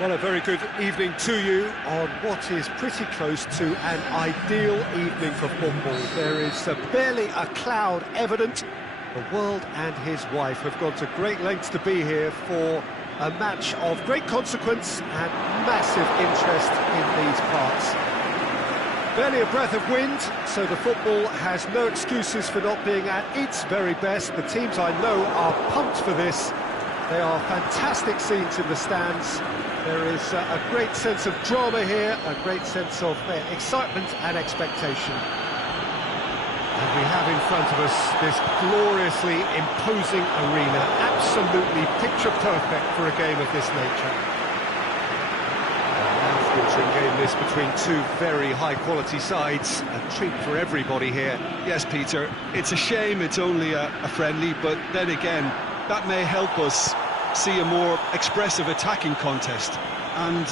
Well, a very good evening to you on what is pretty close to an ideal evening for football. There is barely a cloud evident. The world and his wife have gone to great lengths to be here for a match of great consequence and massive interest in these parts. Barely a breath of wind, so the football has no excuses for not being at its very best. The teams I know are pumped for this. They are fantastic scenes in the stands. There is a great sense of drama here, a great sense of excitement and expectation. And we have in front of us this gloriously imposing arena, absolutely picture perfect for a game of this nature. A mouth-watering game this between two very high-quality sides, a treat for everybody here. Yes, Peter, it's a shame it's only a friendly, but then again, that may help us see a more expressive attacking contest, and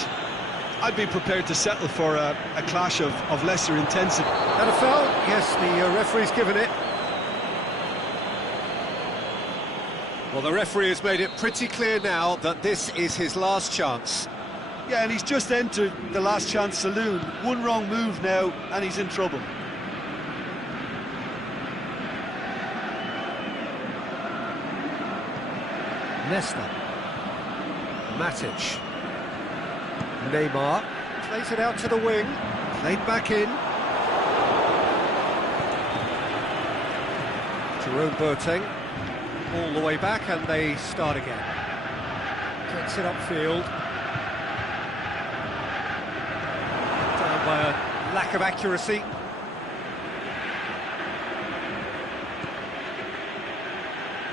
I'd be prepared to settle for a clash of lesser intensity. And a foul? Yes, the referee's given it. Well, the referee has made it pretty clear now that this is his last chance. Yeah, and he's just entered the last chance saloon. One wrong move now, and he's in trouble. Nesta, Matic, Neymar, plays it out to the wing, played back in. Jerome Boateng, all the way back, and they start again. Gets it upfield. Down by a lack of accuracy.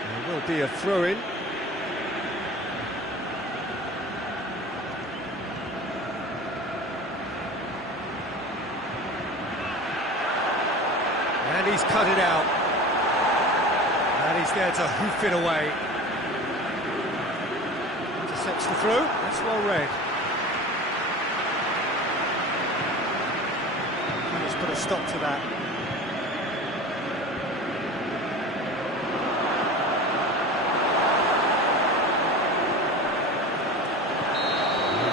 There will be a throw-in. And he's cut it out. And he's there to hoof it away. Intercepts the throw. That's well read. Let's put a stop to that.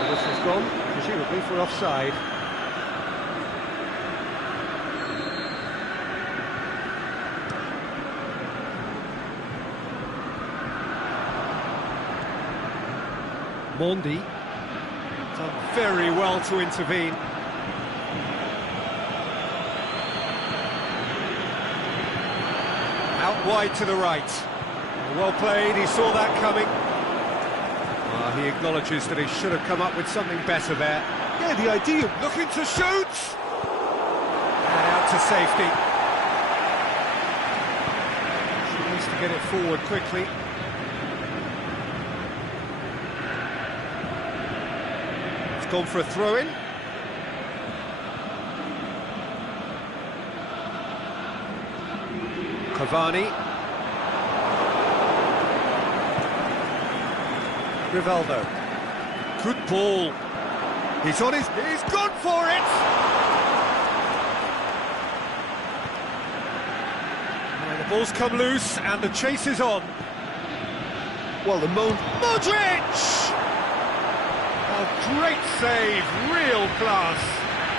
And this has gone, presumably for offside. Mondi, done very well to intervene. Out wide to the right. Well played, he saw that coming. He acknowledges that he should have come up with something better there. Yeah, the idea, looking to shoot! And out to safety. She needs to get it forward quickly. Gone for a throw-in. Cavani. Rivaldo. Good ball. He's on his... He's gone for it! And the ball's come loose and the chase is on. well, the Modric! A great save, real class.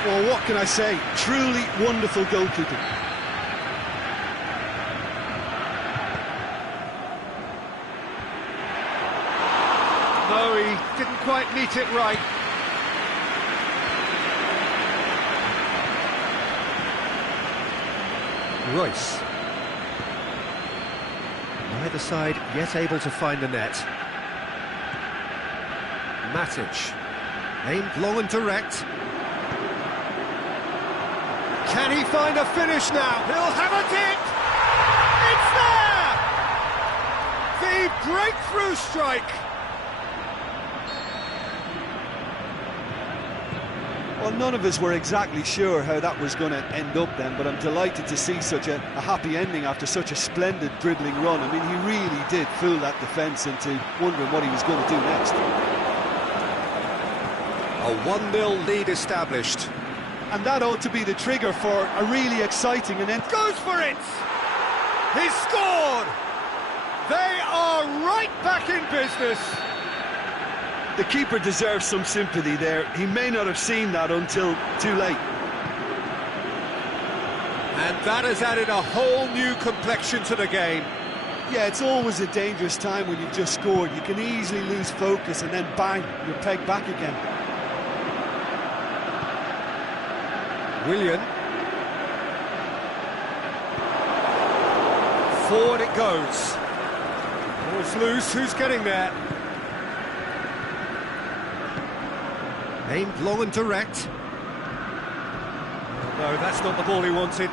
Well, what can I say? Truly wonderful goalkeeping. No, he didn't quite meet it right. Royce. Neither side yet able to find the net. Matic. Aimed long and direct. Can he find a finish now? He'll have it! It's there! The breakthrough strike! Well, none of us were exactly sure how that was going to end up then, but I'm delighted to see such a happy ending after such a splendid dribbling run. I mean, he really did fool that defence into wondering what he was going to do next. A 1-0 lead established. And that ought to be the trigger for a really exciting and then goes for it! He's scored! They are right back in business. The keeper deserves some sympathy there. He may not have seen that until too late. And that has added a whole new complexion to the game. Yeah, it's always a dangerous time when you've just scored. You can easily lose focus and then bang, you're pegged back again. Willian. Forward it goes. Ball's loose, who's getting there? Aimed long and direct. Oh, no, that's not the ball he wanted.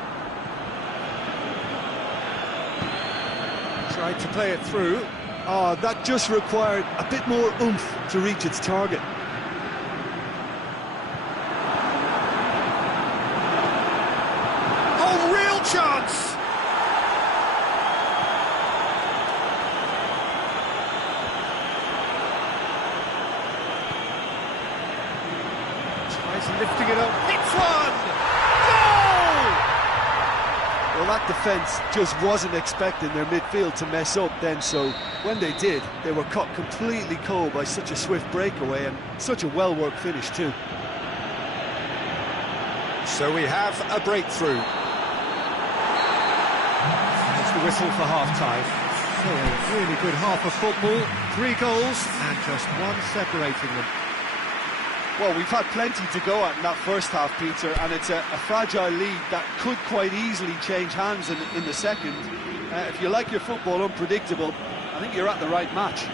Tried to play it through. Oh, that just required a bit more oomph to reach its target. Oh, real chance! Tries lifting it up, hits one! Goal! Well, that defence just wasn't expecting their midfield to mess up then, so when they did, they were caught completely cold by such a swift breakaway and such a well-worked finish too. So we have a breakthrough. There's the whistle for half-time. So a really good half of football, 3 goals and just one separating them. Well, we've had plenty to go at in that first half, Peter, and it's a fragile lead that could quite easily change hands in the second. If you like your football unpredictable, I think you're at the right match.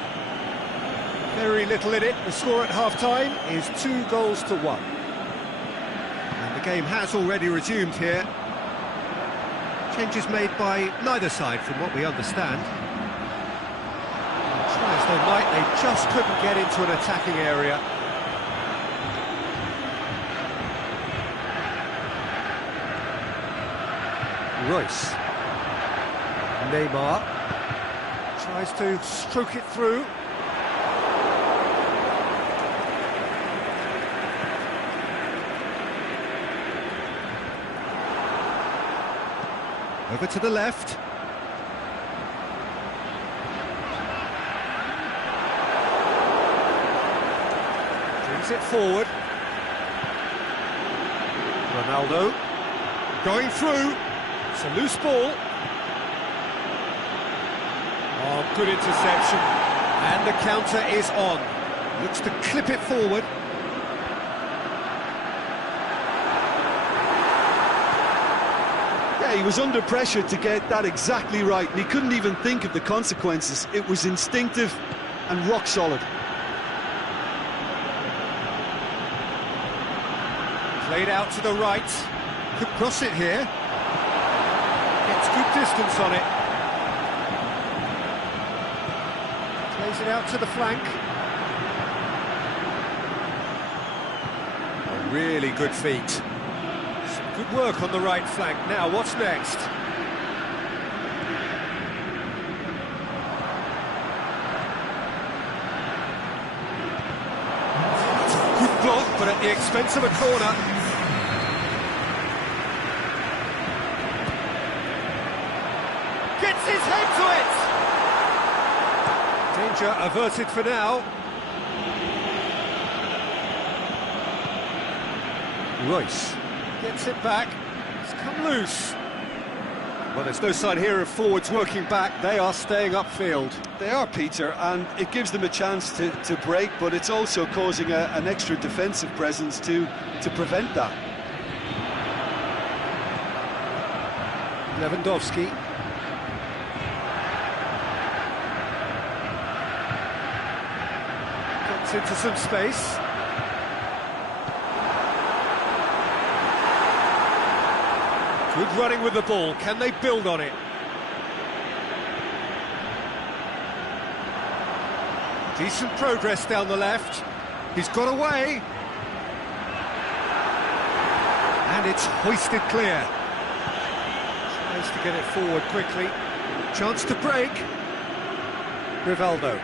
Very little in it. The score at half-time is 2 goals to 1. And the game has already resumed here. Changes made by neither side, from what we understand. Try as they might, they just couldn't get into an attacking area. Royce. Neymar tries to stroke it through. Over to the left. Brings it forward. Ronaldo going through. It's a loose ball. Oh, good interception. And the counter is on. Looks to clip it forward. Yeah, he was under pressure to get that exactly right, and he couldn't even think of the consequences. It was instinctive and rock solid. Played out to the right. Could cross it here. Gets good distance on it. Plays it out to the flank. Oh, really good feet. Some good work on the right flank. Now, what's next? Good block, but at the expense of a corner. Gets his head to it! Danger averted for now. Royce gets it back. It's come loose. Well, there's no sign here of forwards working back. They are staying upfield. They are, Peter, and it gives them a chance to break, but it's also causing an extra defensive presence to prevent that. Lewandowski. Gets into some space. Good running with the ball. Can they build on it? Decent progress down the left. He's got away. And it's hoisted clear. Tries to get it forward quickly. Chance to break. Rivaldo.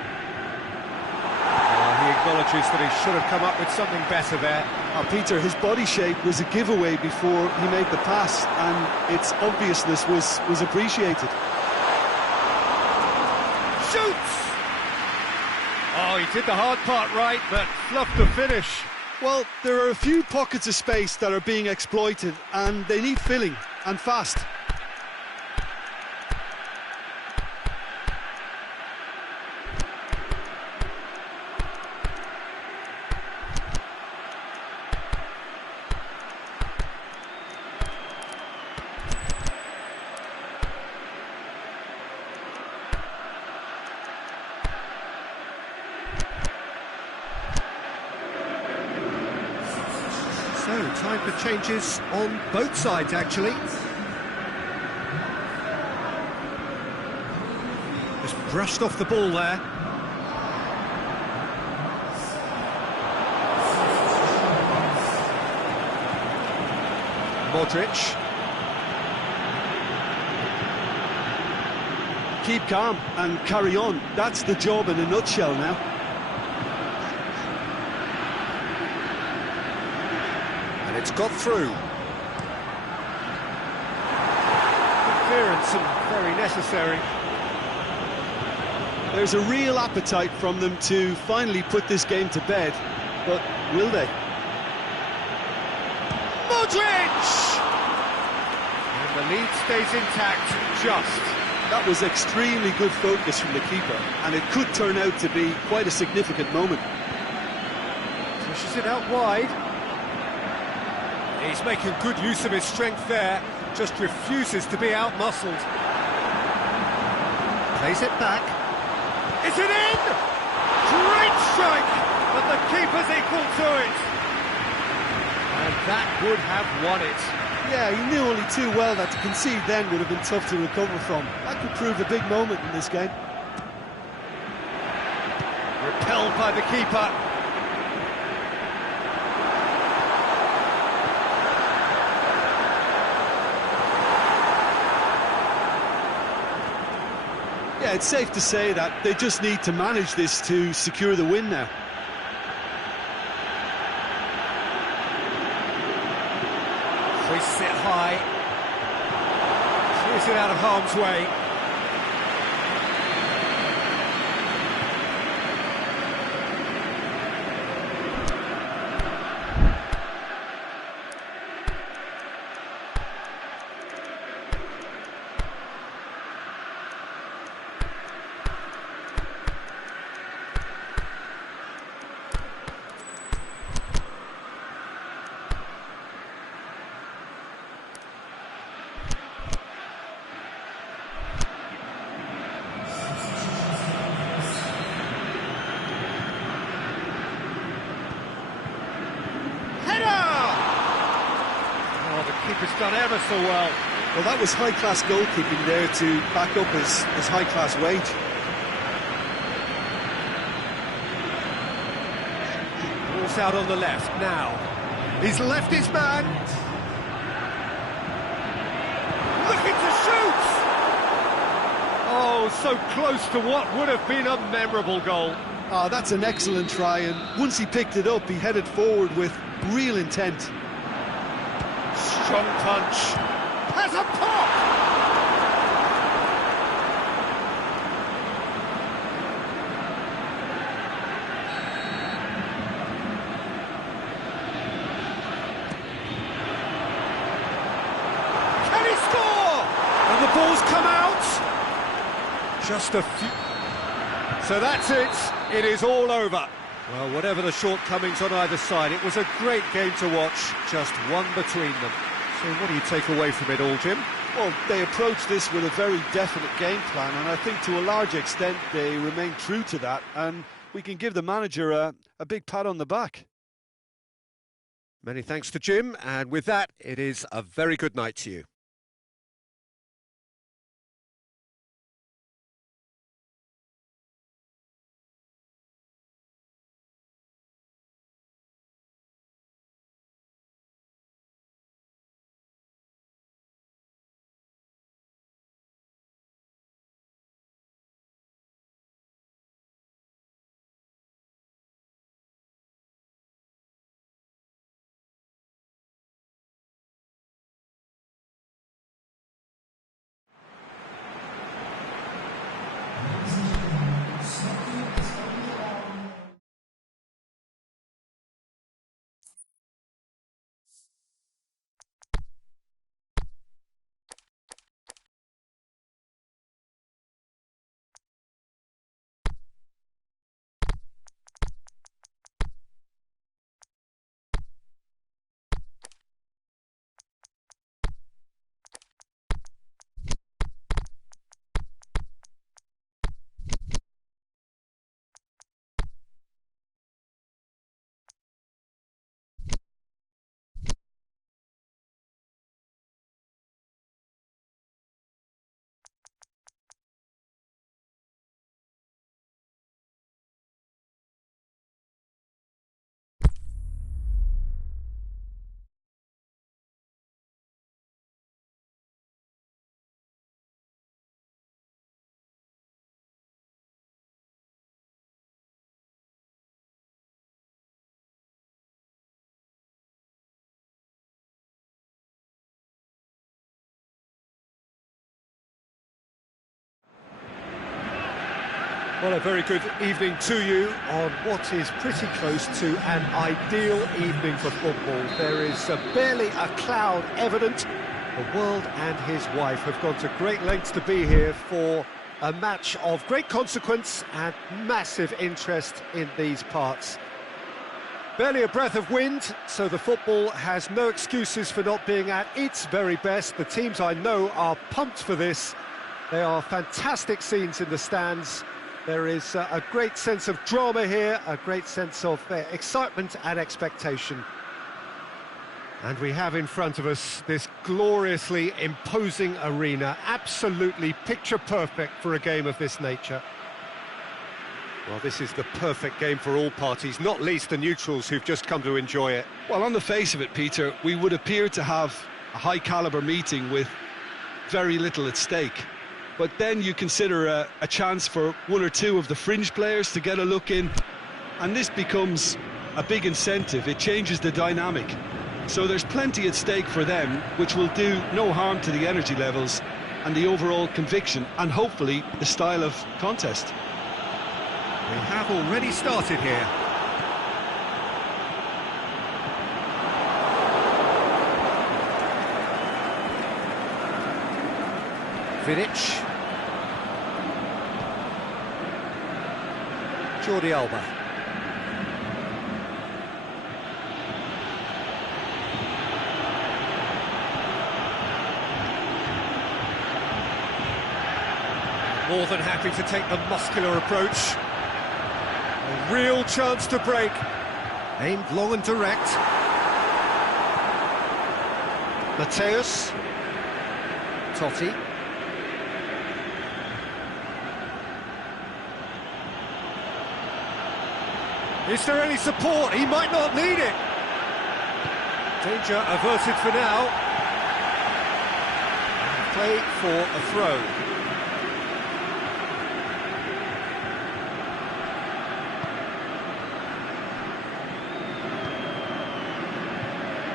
He acknowledges that he should have come up with something better there. Peter, his body shape was a giveaway before he made the pass, and its obviousness was appreciated. Shoots! Oh, he did the hard part right, but fluffed the finish. Well, there are a few pockets of space that are being exploited, and they need filling, and fast. So, time for changes on both sides, actually. Just brushed off the ball there. Modric. Keep calm and carry on. That's the job in a nutshell now. And it's got through. Clearance and very necessary. There's a real appetite from them to finally put this game to bed, but will they? Modric! And the lead stays intact, just. That was extremely good focus from the keeper, and it could turn out to be quite a significant moment. Pushes it out wide. He's making good use of his strength there, just refuses to be out-muscled. Plays it back. Is it in? Great strike! But the keeper's equal to it. And that would have won it. Yeah, he knew only too well that to concede then would have been tough to recover from. That could prove a big moment in this game. Repelled by the keeper. Yeah, it's safe to say that they just need to manage this to secure the win now. Hoists it high. Clears it out of harm's way. Keeper's done ever so well. Well, that was high-class goalkeeping there to back up his high-class wage. Ball's out on the left now. He's left his man. Looking to shoot! Oh, so close to what would have been a memorable goal. Ah, that's an excellent try, and once he picked it up, he headed forward with real intent. Strong punch. Has a pop! Can he score? And the ball's come out. Just a few. So that's it. It is all over. Well, whatever the shortcomings on either side, it was a great game to watch. Just one between them. So what do you take away from it all, Jim? Well, they approached this with a very definite game plan, and I think to a large extent they remain true to that, and we can give the manager a big pat on the back. Many thanks to Jim, and with that, it is a very good night to you. Well, a very good evening to you on what is pretty close to an ideal evening for football. There is barely a cloud evident. The world and his wife have gone to great lengths to be here for a match of great consequence and massive interest in these parts. Barely a breath of wind, so the football has no excuses for not being at its very best. The teams I know are pumped for this. They are fantastic scenes in the stands. There is a great sense of drama here, a great sense of excitement and expectation. And we have in front of us this gloriously imposing arena, absolutely picture-perfect for a game of this nature. Well, this is the perfect game for all parties, not least the neutrals who've just come to enjoy it. Well, on the face of it, Peter, we would appear to have a high-caliber meeting with very little at stake. But then you consider a chance for one or two of the fringe players to get a look in, and this becomes a big incentive. It changes the dynamic. So there's plenty at stake for them, which will do no harm to the energy levels and the overall conviction, and hopefully the style of contest. We have already started here. Vidic. Jordi Alba. More than happy to take the muscular approach. A real chance to break. Aimed long and direct. Mateus. Totti. Is there any support? He might not need it. Danger averted for now. Play for a throw.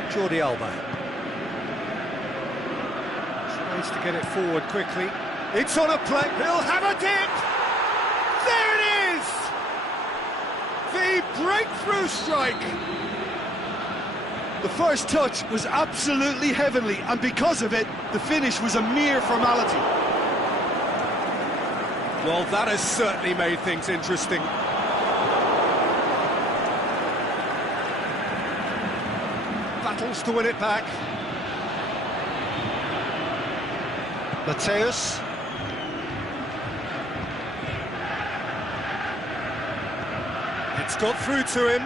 Jordi Alba. Tries to get it forward quickly. It's on a play. He'll have a dip. There it is! The breakthrough strike! The first touch was absolutely heavenly, and because of it, the finish was a mere formality. Well, that has certainly made things interesting. Battles to win it back. Mateus. It's got through to him.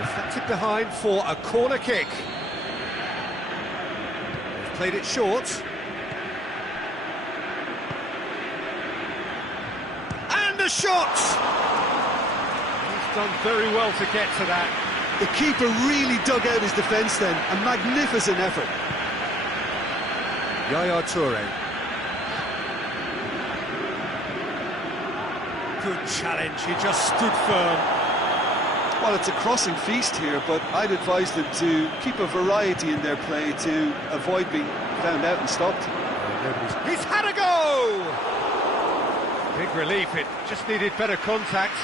Deflected behind for a corner kick. They've played it short. And a shot! He's done very well to get to that. The keeper really dug out his defence then, a magnificent effort. Yaya Toure. Good challenge, he just stood firm. Well, it's a crossing feast here, but I'd advise them to keep a variety in their play to avoid being found out and stopped. He's had a go! Big relief, it just needed better contact.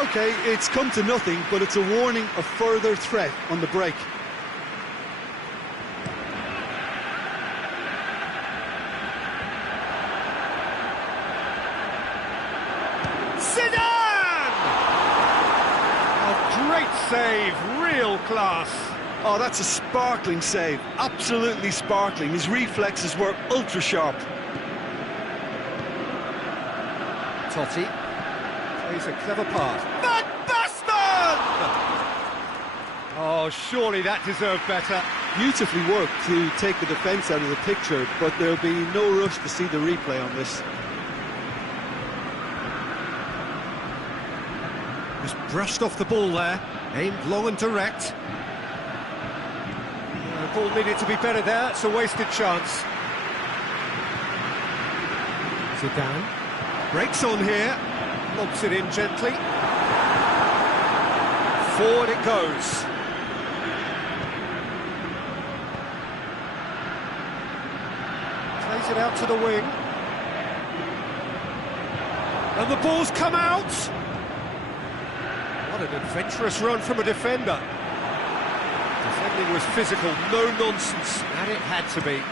OK, it's come to nothing, but it's a warning of further threat on the break. Great save, real class. Oh, that's a sparkling save, absolutely sparkling. His reflexes were ultra sharp. Totti plays a clever pass. Van Basten! Oh, surely that deserved better. Beautifully worked to take the defence out of the picture, but there'll be no rush to see the replay on this. Just brushed off the ball there, aimed long and direct. The ball needed to be better there, it's a wasted chance. Zidane breaks on here, lobs it in gently. Forward it goes. Plays it out to the wing. And the ball's come out! What an adventurous run from a defender. Defending was physical, no nonsense, and it had to be.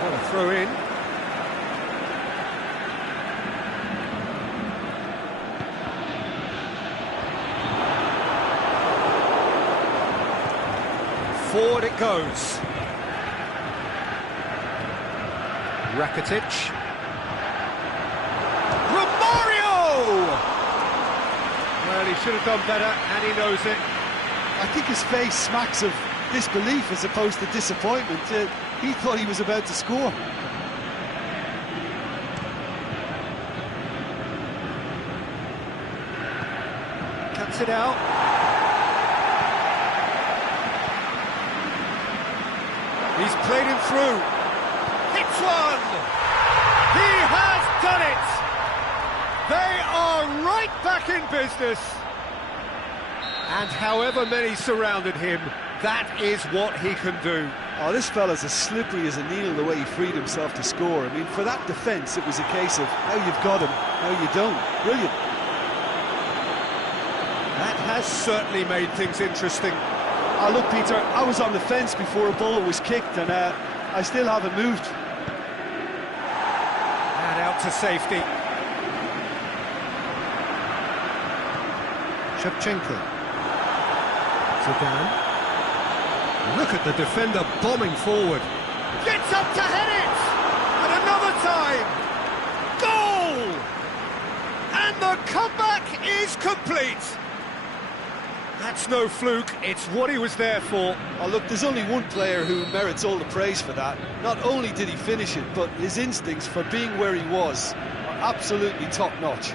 What a throw in. Forward it goes. Rakitic. Romario! Well, he should have done better, and he knows it. I think his face smacks of disbelief as opposed to disappointment. He thought he was about to score. Cuts it out. He's played him through. Hits one! He has done it! They are right back in business. And however many surrounded him, that is what he can do. Oh, this fella's as slippery as a needle the way he freed himself to score. I mean, for that defence, it was a case of how you've got him, how you don't. Brilliant. That has certainly made things interesting. Oh, look, Peter, I was on the fence before a ball was kicked, and I still haven't moved. And out to safety. Shevchenko. Zidane. Look at the defender bombing forward. Gets up to head it! And another time! Goal! And the comeback is complete! That's no fluke, it's what he was there for. Oh, look, there's only one player who merits all the praise for that. Not only did he finish it, but his instincts for being where he was are absolutely top-notch.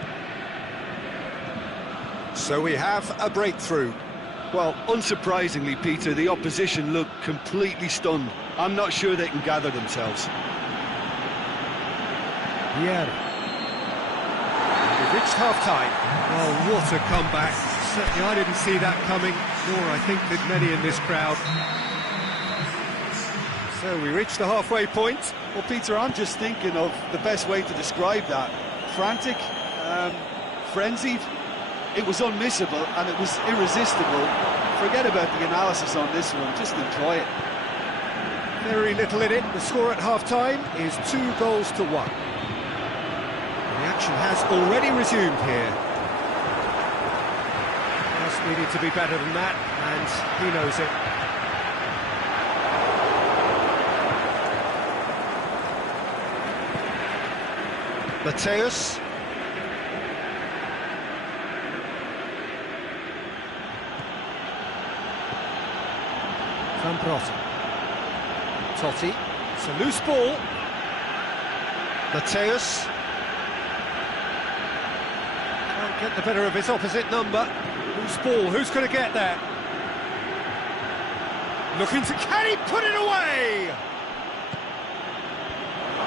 So we have a breakthrough. Well, unsurprisingly, Peter, the opposition look completely stunned. I'm not sure they can gather themselves. Yeah. We've reached half-time. Oh, what a comeback. Certainly I didn't see that coming, nor I think did many in this crowd. So we reached the halfway point. Well, Peter, I'm just thinking of the best way to describe that. Frantic, frenzied. It was unmissable and it was irresistible. Forget about the analysis on this one, just enjoy it. Very little in it. The score at half-time is 2-1. The action has already resumed here. Just needed to be better than that, and he knows it. Mateus. Zambrota. Totti. It's a loose ball. Mateus. Can't get the better of his opposite number. Loose ball, who's going to get there? Looking to... Can he put it away?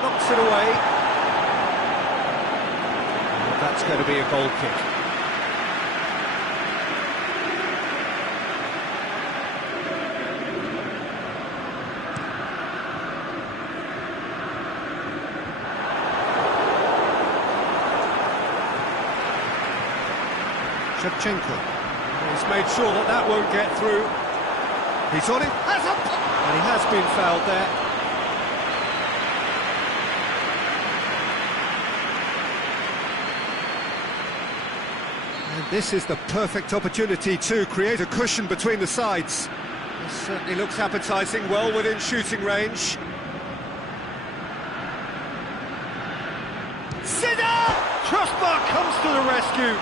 Knocks it away. And that's going to be a goal kick. Shevchenko. He's made sure that that won't get through. He's on it, and he has been fouled there. And this is the perfect opportunity to create a cushion between the sides. This certainly looks appetising, well within shooting range. Zidane! Crossbar comes to the rescue.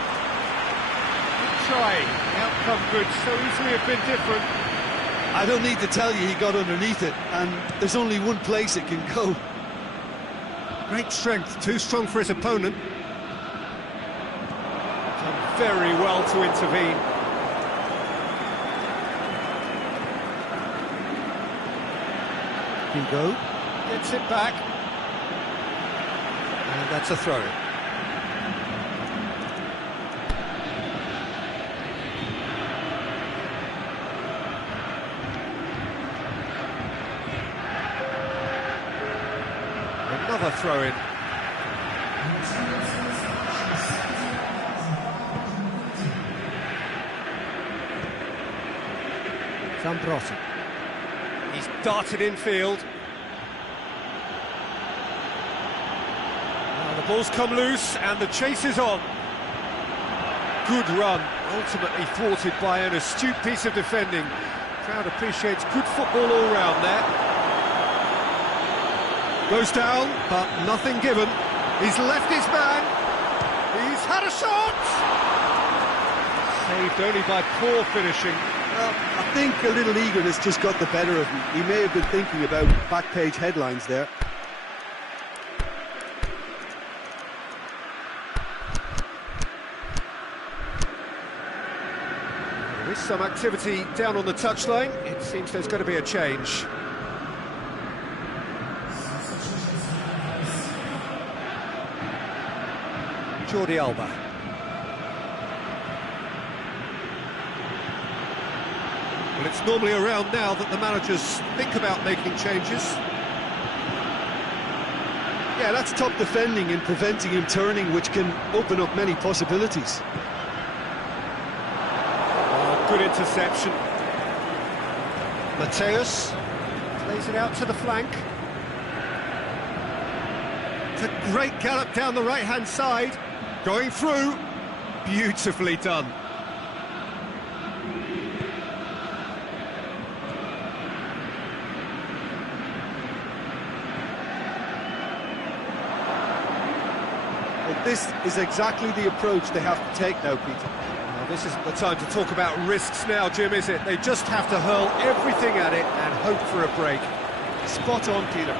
Trying. The outcome could so easily have been different. I don't need to tell you he got underneath it, and there's only one place it can go. Great strength, too strong for his opponent. Done very well to intervene. Hugo gets it back. And that's a throw. another throw-in. Zambrotta. He's darted infield. Now the ball's come loose and the chase is on. Good run, ultimately thwarted by an astute piece of defending. Crowd appreciates good football all round there. Goes down, but nothing given. He's left his man. He's had a shot! Saved only by poor finishing. Well, I think a little eagerness just got the better of him. He may have been thinking about back-page headlines there. There is some activity down on the touchline. It seems there's going to be a change. Jordi Alba. Well, it's normally around now that the managers think about making changes. Yeah, that's top defending and preventing him turning, which can open up many possibilities. Oh, good interception. Mateus plays it out to the flank. It's a great gallop down the right-hand side. Going through. Beautifully done. Well, this is exactly the approach they have to take now, Peter. Well, this isn't the time to talk about risks now, Jim, is it? They just have to hurl everything at it and hope for a break. Spot on, Peter.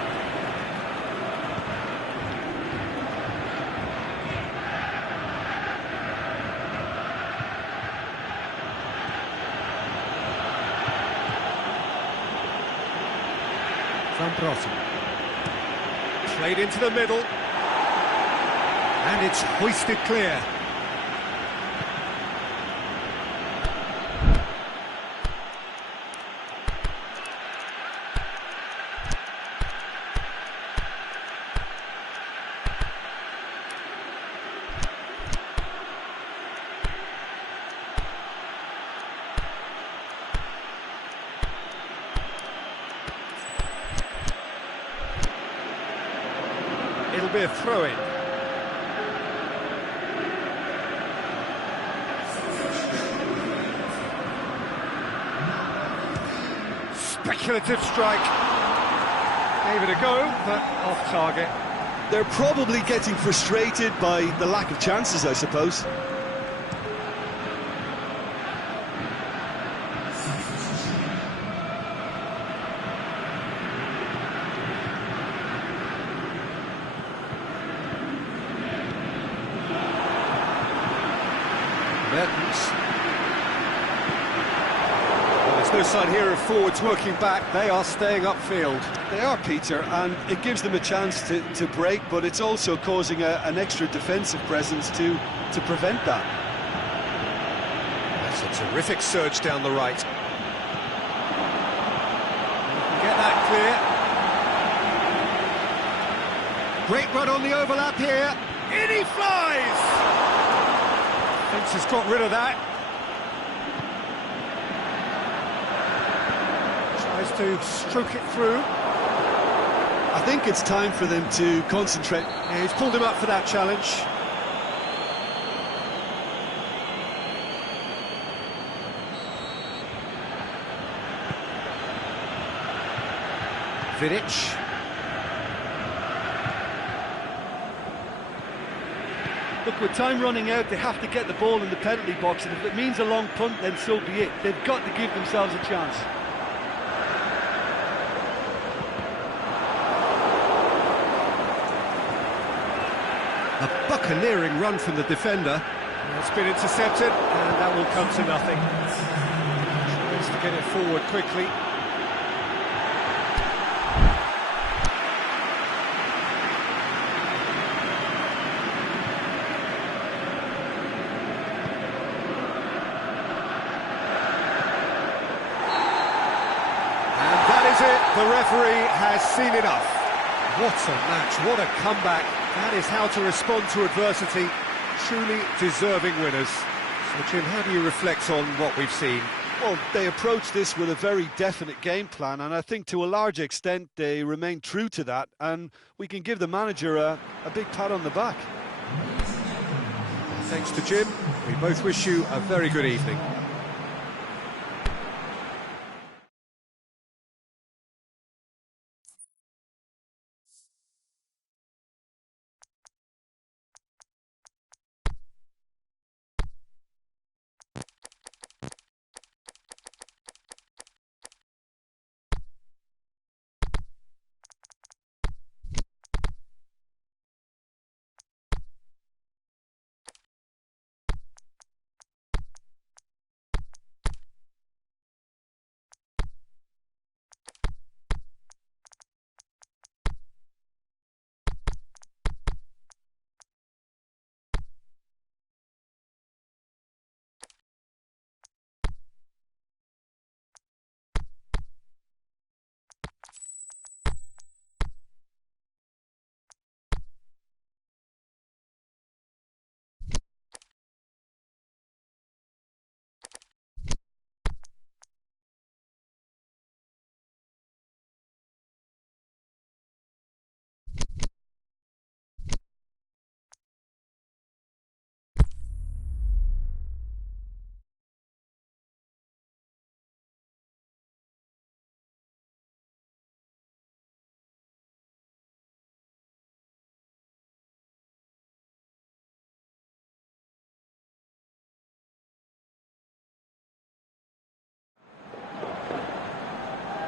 Zambrotta. Played into the middle. And it's hoisted clear. It'll be a throw-in. Speculative strike. Gave it a go, but off target. They're probably getting frustrated by the lack of chances, I suppose. Mertens. Well, there's no sign here of forwards working back. They are staying upfield. They are, Peter, and it gives them a chance to break, but it's also causing an extra defensive presence to prevent that. That's a terrific surge down the right. Get that clear. Great run on the overlap here. In he flies! Fence has got rid of that. Tries to stroke it through. I think it's time for them to concentrate. Yeah, he's pulled him up for that challenge. Vidic. Look, with time running out, they have to get the ball in the penalty box, and if it means a long punt, then so be it. They've got to give themselves a chance. A buccaneering run from the defender. It's been intercepted, and that will come to nothing. Tries to get it forward quickly. The referee has seen enough. What a match, what a comeback. That is how to respond to adversity. Truly deserving winners. So, Jim, how do you reflect on what we've seen? Well, they approached this with a very definite game plan, and I think to a large extent they remain true to that, and we can give the manager a big pat on the back. Thanks to Jim. We both wish you a very good evening.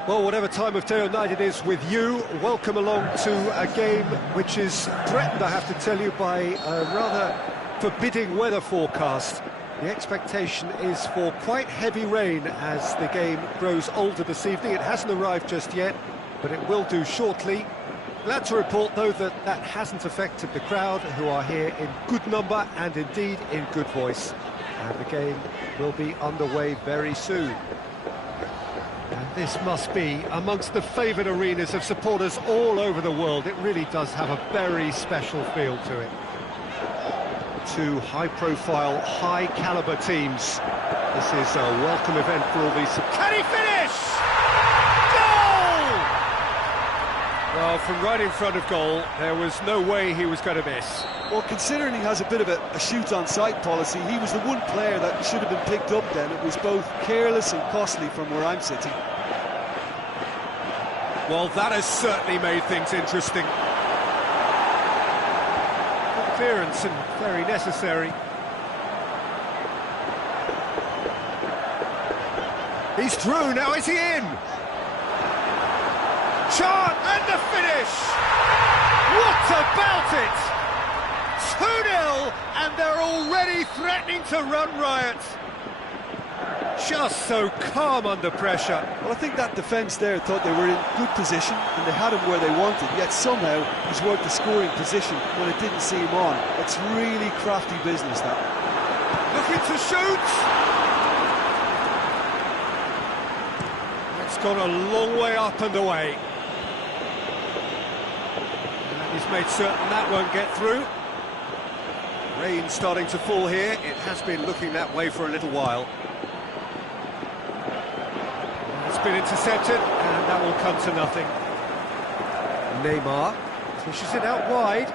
Well, whatever time of day or night it is with you, welcome along to a game which is threatened, I have to tell you, by a rather forbidding weather forecast. The expectation is for quite heavy rain as the game grows older this evening. It hasn't arrived just yet, but it will do shortly. Glad to report, though, that that hasn't affected the crowd, who are here in good number and indeed in good voice. And the game will be underway very soon. And this must be amongst the favoured arenas of supporters all over the world. It really does have a very special feel to it. Two high-profile, high-caliber teams. This is a welcome event for all these... Can he finish? Goal! Well, from right in front of goal, there was no way he was going to miss. Well, considering he has a bit of a shoot-on-sight policy, he was the one player that should have been picked up then. It was both careless and costly from where I'm sitting. Well, that has certainly made things interesting. Good clearance and very necessary. He's through, now is he in? Chant and the finish! What about it? 2-0, and they're already threatening to run riot. Just so calm under pressure. Well, I think that defence there thought they were in good position and they had him where they wanted, yet somehow he's worked the scoring position when it didn't see him on. It's really crafty business, that. Looking to shoot! It's gone a long way up and away. And he's made certain that won't get through. Rain starting to fall here. It has been looking that way for a little while. It's been intercepted, and that will come to nothing. Neymar pushes it out wide.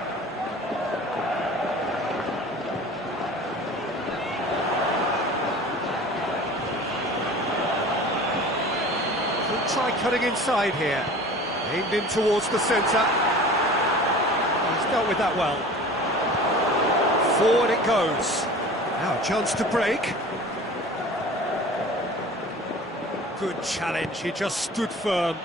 He'll try cutting inside here. Aimed in towards the centre. He's dealt with that well. Forward it goes. Now a chance to break. Good challenge, he just stood firm.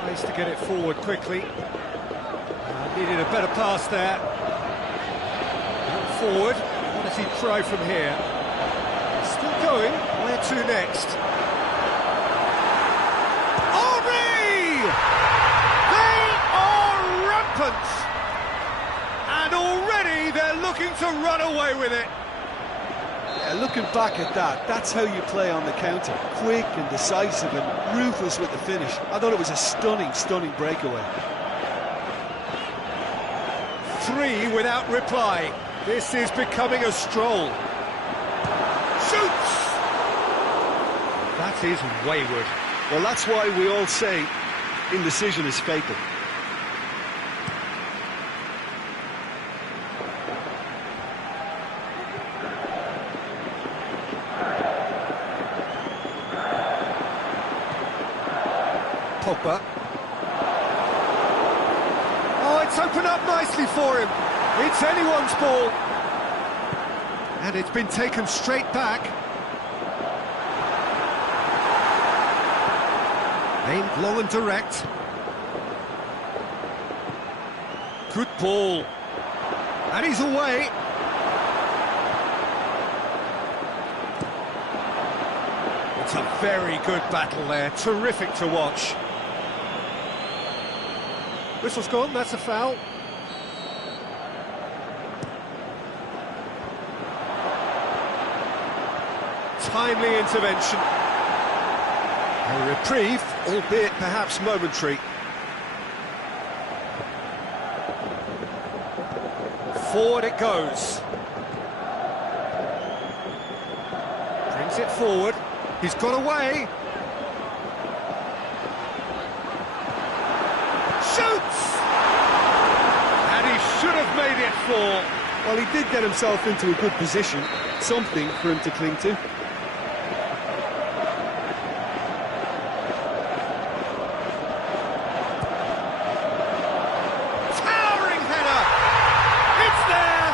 Tries to get it forward quickly. Needed a better pass there. Forward, what does he try from here? Still going, where to next? And already they're looking to run away with it. Yeah, looking back at that, that's how you play on the counter. Quick and decisive and ruthless with the finish. I thought it was a stunning, stunning breakaway. 3 without reply. This is becoming a stroll. Shoots! That is wayward. Well, that's why we all say indecision is fatal. Pogba. Oh, it's opened up nicely for him. It's anyone's ball. And it's been taken straight back. Aimed long and direct. Good ball. And he's away. It's a very good battle there. Terrific to watch. Whistle's gone, that's a foul. Timely intervention. A reprieve, albeit perhaps momentary. Forward it goes. Brings it forward. He's got away. Shoots! And he should have made it 4. Well, he did get himself into a good position. Something for him to cling to. Towering header! It's there!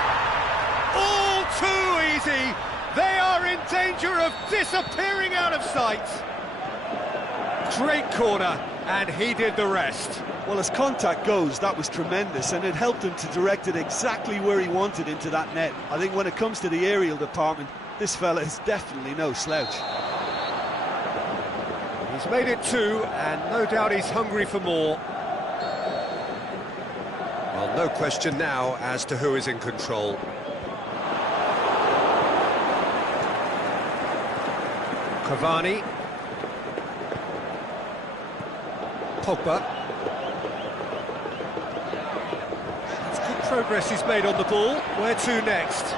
All too easy! They are in danger of disappearing out of sight! Great corner, and he did the rest. Well, as contact goes, that was tremendous, and it helped him to direct it exactly where he wanted into that net. I think when it comes to the aerial department, this fella is definitely no slouch. He's made it 2, and no doubt he's hungry for more. Well, no question now as to who is in control. Cavani. Pogba. That's good progress he's made on the ball. Where to next?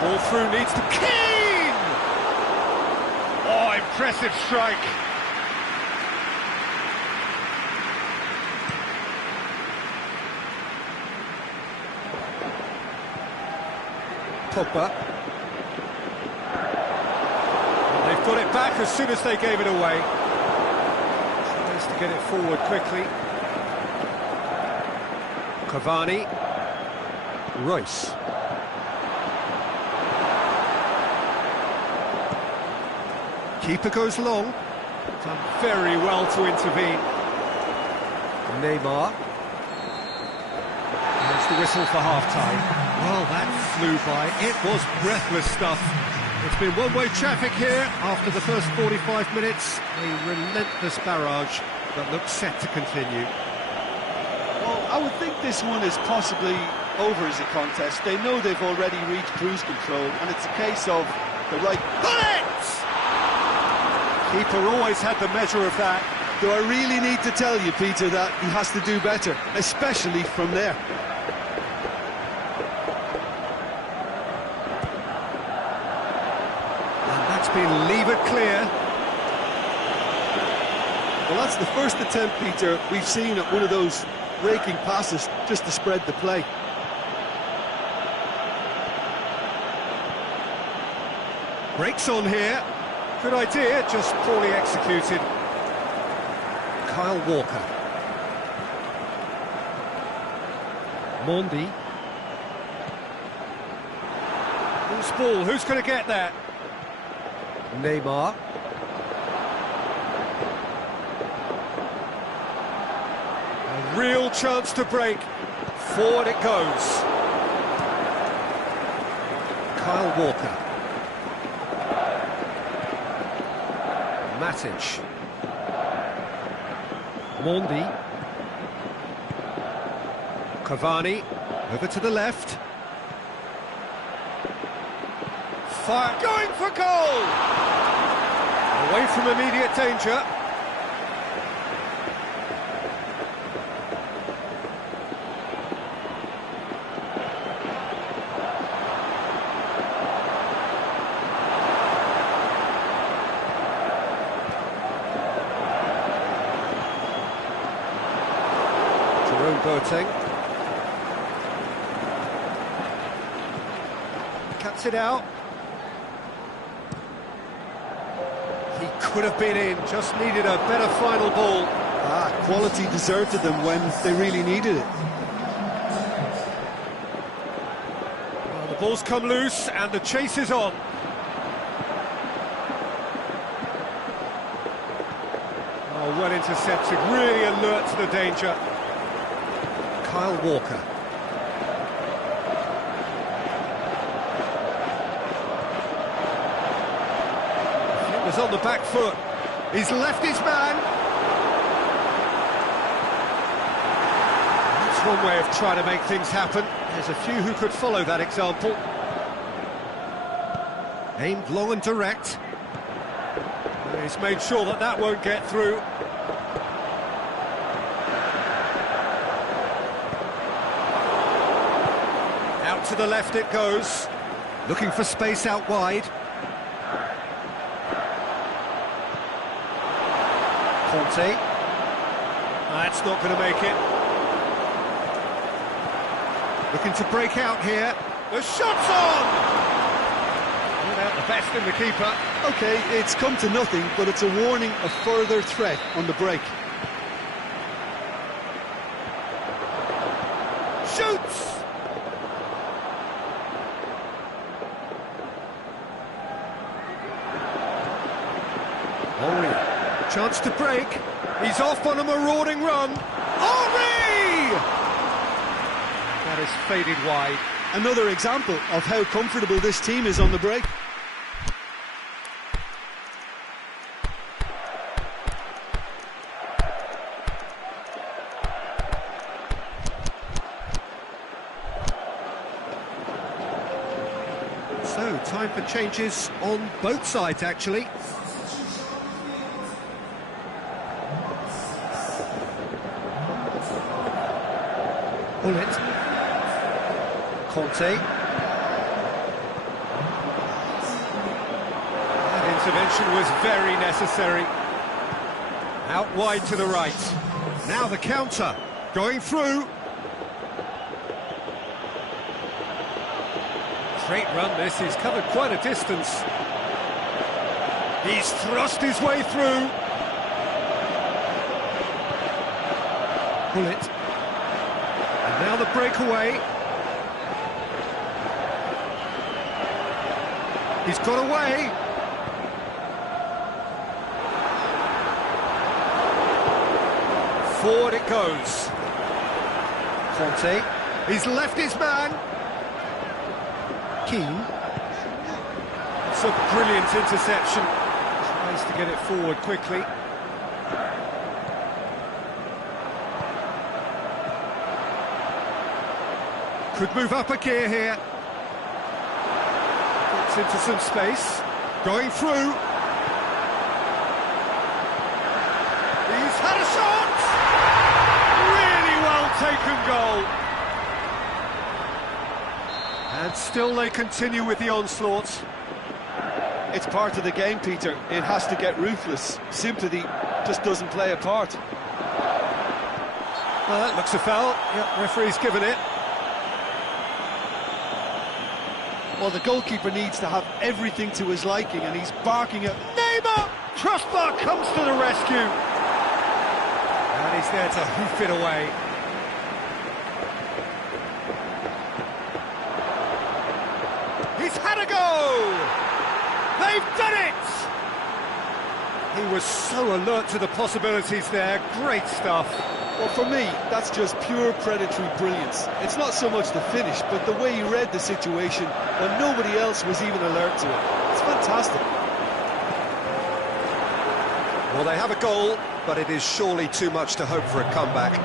Ball through needs to Keane! Oh, impressive strike. Pogba. They've got it back as soon as they gave it away. Tries to get it forward quickly. Cavani. Royce. Keeper goes long. Done very well to intervene. Neymar. There's the whistle for half-time. Well, that flew by. It was breathless stuff. It's been one-way traffic here after the first 45 minutes. A relentless barrage that looks set to continue. Well, I would think this one is possibly over as a contest. They know they've already reached cruise control, and it's a case of the right... Bullets! Keeper always had the measure of that. Do I really need to tell you, Peter, that he has to do better, especially from there? Been levered clear. Well, that's the first attempt, Peter, we've seen at one of those raking passes just to spread the play. Breaks on here. Good idea, just poorly executed. Kyle Walker. Mondi. Who's ball? Who's going to get that? Neymar. A real chance to break. Forward it goes. Kyle Walker. Matic. Mondi. Cavani, over to the left. Fire, going for goal! Away from immediate danger. Boateng cuts it out. He could have been in, just needed a better final ball. Quality deserted them when they really needed it. Well, the ball's come loose and the chase is on. Oh, well intercepted, really alert to the danger. Kyle Walker. It was on the back foot. He's left his man. That's one way of trying to make things happen. There's a few who could follow that example. Aimed long and direct. He's made sure that that won't get through. To the left it goes, looking for space out wide. Conte. That's not going to make it. Looking to break out here. The shot's on! Without the best in the keeper. OK, it's come to nothing, but it's a warning of further threat on the break. Shoots! Chance to break. He's off on a marauding run. Henry! That is faded wide. Another example of how comfortable this team is on the break. So, time for changes on both sides, actually. Bullet. Conte. That intervention was very necessary. Out wide to the right. Now the counter. Going through. Great run this. He's covered quite a distance. He's thrust his way through. Bullet. Now the breakaway. He's got away. Forward it goes. Conte. He's left his man. Keane. It's a brilliant interception. Tries to get it forward quickly. Could move up a gear here. Gets into some space. Going through. He's had a shot! Really well taken goal. And still they continue with the onslaught. It's part of the game, Peter. It has to get ruthless. Sympathy just doesn't play a part. Well, that looks a foul. Yep, referee's given it. Well, the goalkeeper needs to have everything to his liking, and he's barking at Neymar! Crossbar comes to the rescue. And he's there to hoof it away. He's had a go! They've done it! He was so alert to the possibilities there. Great stuff. Well, for me, that's just pure predatory brilliance. It's not so much the finish, but the way he read the situation when nobody else was even alert to it. It's fantastic. Well, they have a goal, but it is surely too much to hope for a comeback.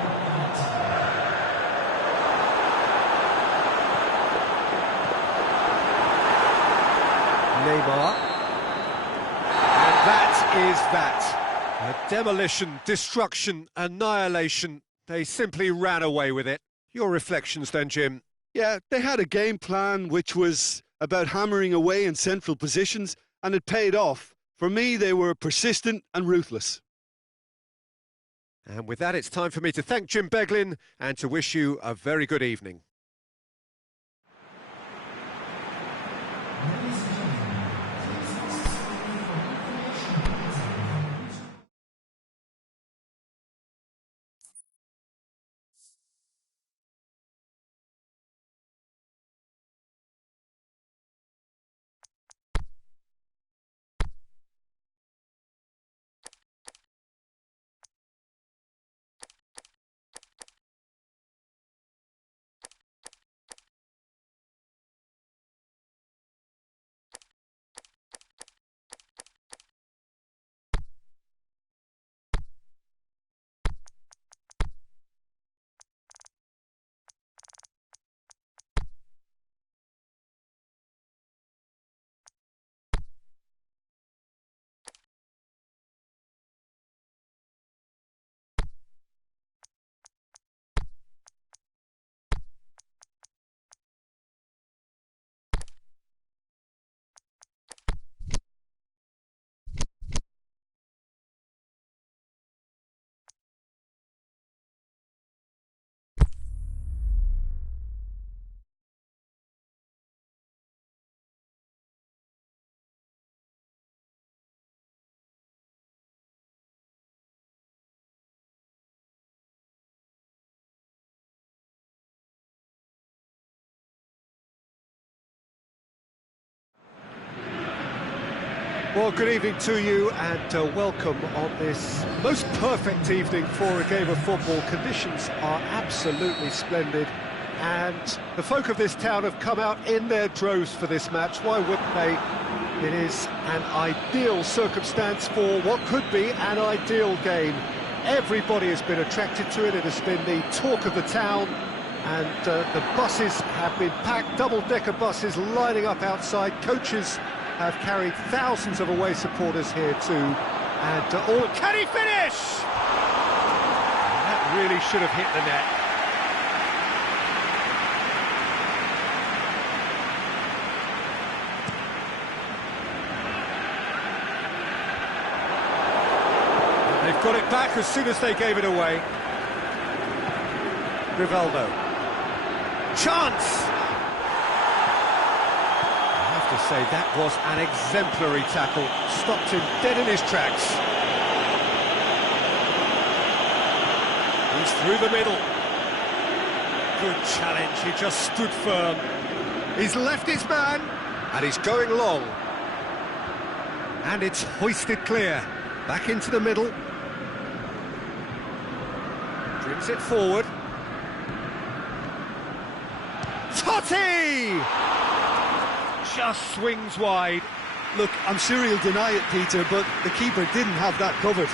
Neymar. And that is that. A demolition, destruction, annihilation. They simply ran away with it. Your reflections then, Jim? Yeah, they had a game plan which was about hammering away in central positions, and it paid off. For me, they were persistent and ruthless. And with that, it's time for me to thank Jim Beglin and to wish you a very good evening. Well, good evening to you and welcome on this most perfect evening for a game of football. Conditions are absolutely splendid and the folk of this town have come out in their droves for this match. Why wouldn't they? It is an ideal circumstance for what could be an ideal game. Everybody has been attracted to it. It has been the talk of the town and the buses have been packed, double-decker buses lining up outside. Coaches have carried thousands of away supporters here too, and all... Can he finish? That really should have hit the net. And they've got it back as soon as they gave it away. Rivaldo. Chance! To say that was an exemplary tackle, stopped him dead in his tracks. He's through the middle. Good challenge, he just stood firm. He's left his man, and he's going long. And it's hoisted clear, back into the middle. Brings it forward. Totti! Just swings wide. Look, I'm sure he'll deny it, Peter, but the keeper didn't have that covered.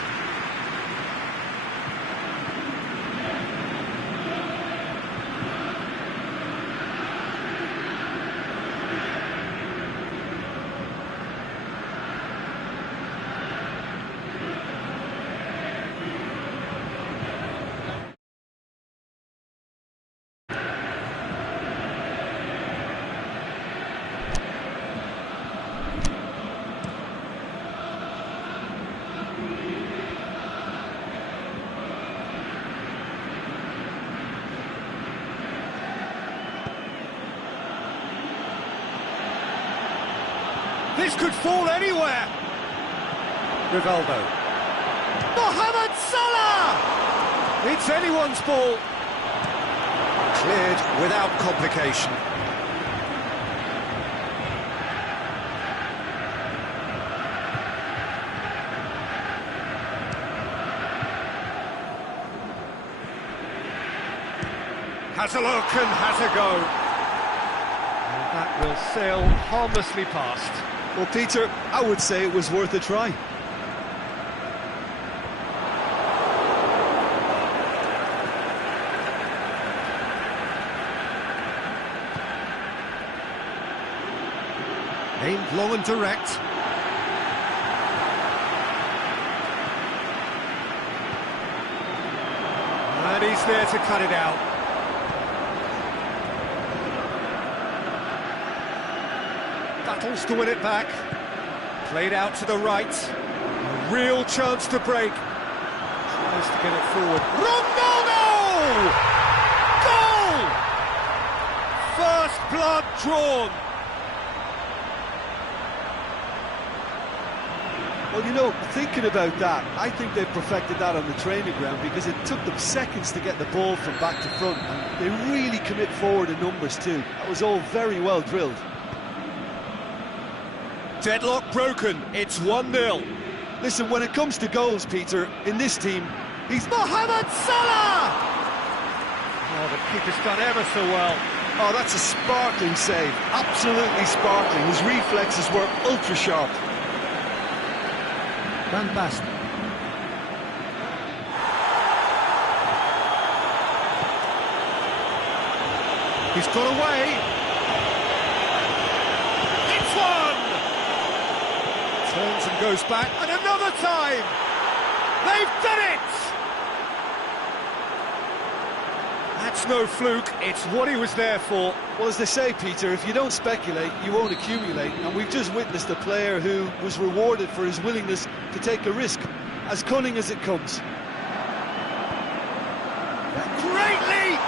This could fall anywhere. Rivaldo. Mohamed Salah! It's anyone's ball. Cleared without complication. Has a look and has a go. And that will sail harmlessly past. Well, Peter, I would say it was worth a try. Aimed long and direct. And he's there to cut it out. Battles to win it back. Played out to the right. A real chance to break. Tries to get it forward. Ronaldo! Goal! First blood drawn. Well, you know, thinking about that, I think they perfected that on the training ground because it took them seconds to get the ball from back to front, and they really commit forward in numbers too. That was all very well drilled. Deadlock broken, it's 1-0. Listen, when it comes to goals, Peter, in this team, he's... Mohamed Salah! Oh, the keeper's done ever so well. Oh, that's a sparkling save, absolutely sparkling. His reflexes were ultra-sharp. Van Basten. He's got away. It's one! Turns and goes back, and another time! They've done it! That's no fluke, it's what he was there for. Well, as they say, Peter, if you don't speculate, you won't accumulate. And we've just witnessed a player who was rewarded for his willingness to take a risk, as cunning as it comes. Great leap!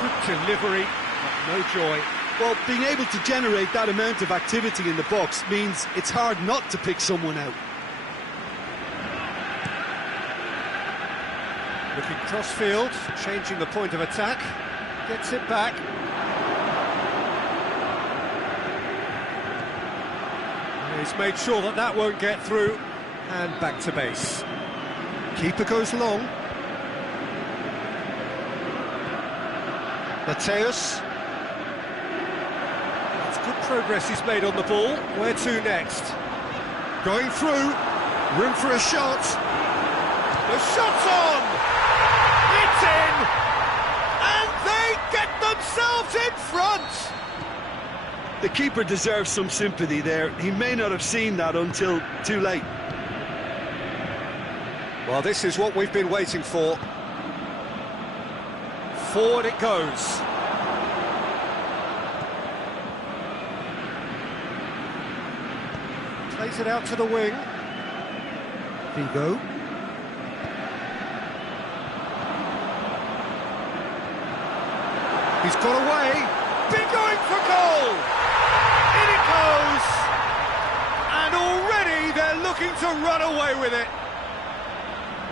Good delivery, but no joy. Well, being able to generate that amount of activity in the box means it's hard not to pick someone out. Looking cross-field, changing the point of attack, gets it back. He's made sure that that won't get through, and back to base. Keeper goes long. Mateus. It's good progress he's made on the ball. Where to next? Going through, room for a shot. The shot's on! It's in! And they get themselves in front! The keeper deserves some sympathy there. He may not have seen that until too late. Well, this is what we've been waiting for. Forward it goes. Plays it out to the wing. Vigo. He's got away, been going for goal! In it goes! And already they're looking to run away with it.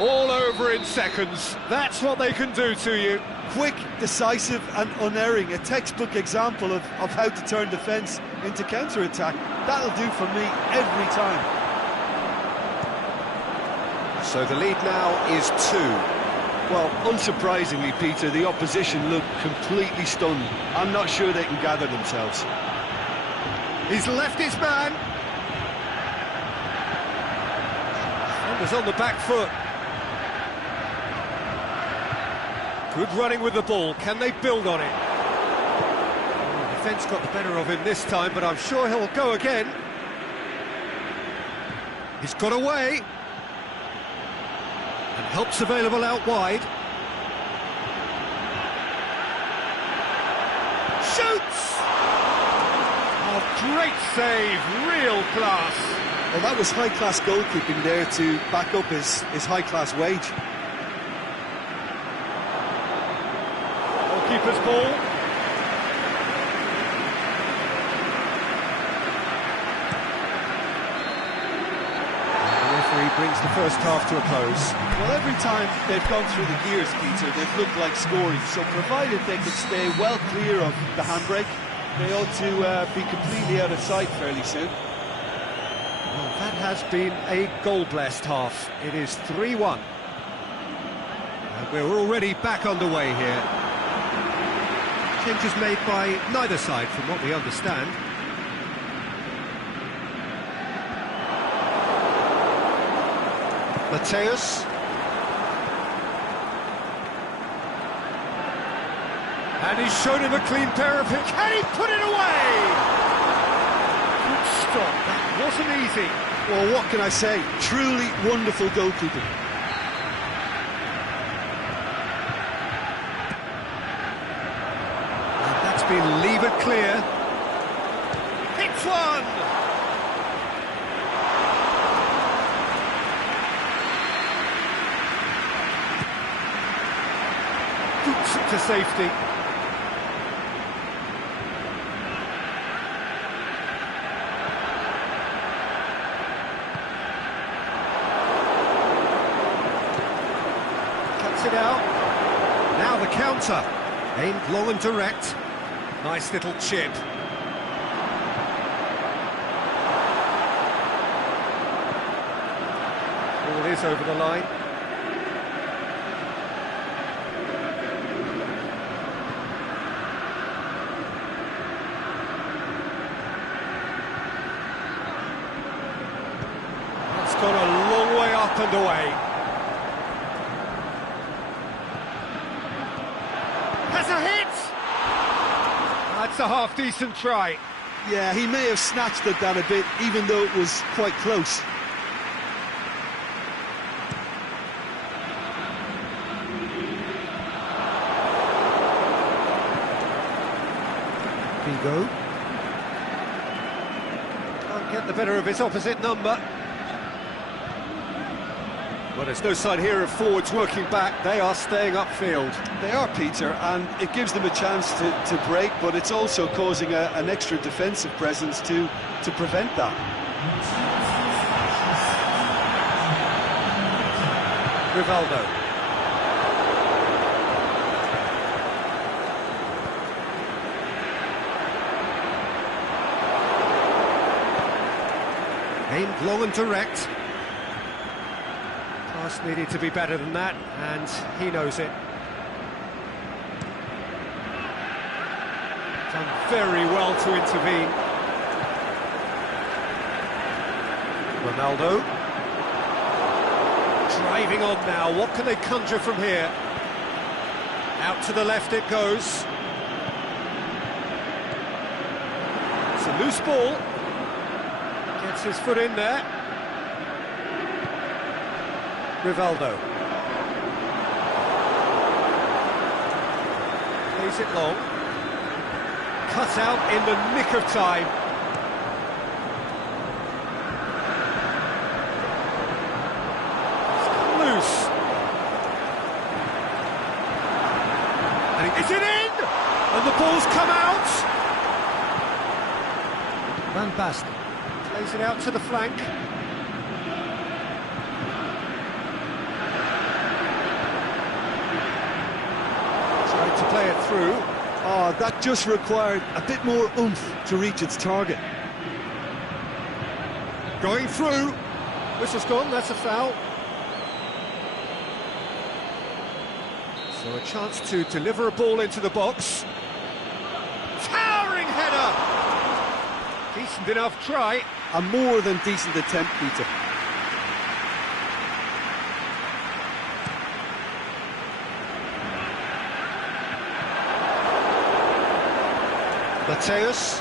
All over in seconds. That's what they can do to you. Quick, decisive and unerring. A textbook example of how to turn defence into counter-attack. That'll do for me every time. So the lead now is 2. Well, unsurprisingly, Peter, the opposition look completely stunned. I'm not sure they can gather themselves. He's left his man. Defender's on the back foot. Good running with the ball. Can they build on it? The defence got the better of him this time, but I'm sure he'll go again. He's got away. And help's available out wide. Shoots! Oh, great save, real class. Well, that was high-class goalkeeping there to back up his high-class wage. Goalkeeper's ball. Brings the first half to a close. Well, every time they've gone through the gears, Peter, they've looked like scoring. So provided they can stay well clear of the handbrake, they ought to be completely out of sight fairly soon. Well, that has been a goal-blessed half. It is 3-1. And we're already back underway here. Changes made by neither side, from what we understand. Mateus. And he's shown him a clean pair of hips. Can he put it away? stop. That wasn't easy. Well, what can I say? Truly wonderful goalkeeping. And that's been levered clear. Hits one! Boots it to safety. Cuts it out. Now the counter. Aimed long and direct. Nice little chip. Ball is over the line. That's gone a long way up and away. Has a hit! That's a half-decent try. Yeah, he may have snatched at that a bit, even though it was quite close. Vigo. Can't get the better of his opposite number. Well, there's no sign here of forwards working back. They are staying upfield. They are, Peter, and it gives them a chance to break, but it's also causing an extra defensive presence to prevent that. Rivaldo. Aimed long and direct. Pass needed to be better than that, and he knows it. Done very well to intervene. Ronaldo. Driving on now, what can they conjure from here? Out to the left it goes. It's a loose ball. Gets his foot in there. Rivaldo. Plays it long. Cut out in the nick of time. It's come loose. And is it in? And the ball's come out. Van Basten plays it out to the flank. Tried to play it through. Oh, that just required a bit more oomph to reach its target. Going through. Whistle's gone, that's a foul. So a chance to deliver a ball into the box. Towering header! Decent enough try. A more than decent attempt, Peter. Mateus.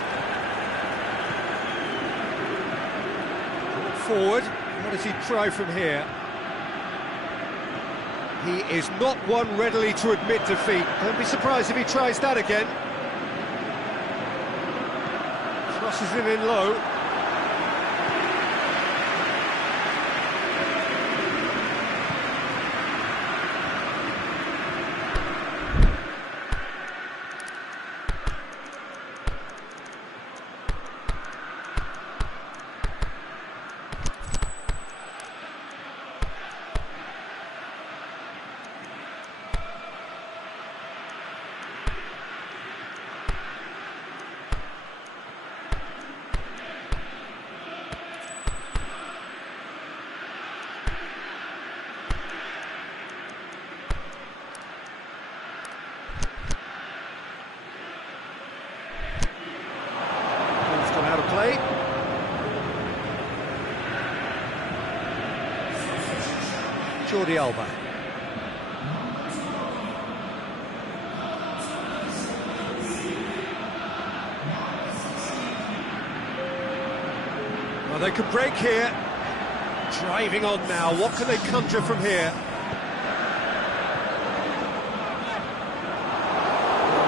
Forward. What does he try from here? He is not one readily to admit defeat. Don't be surprised if he tries that again. Crosses it in low. Play. Jordi Alba. Well, they could break here. Driving on now. What can they conjure from here?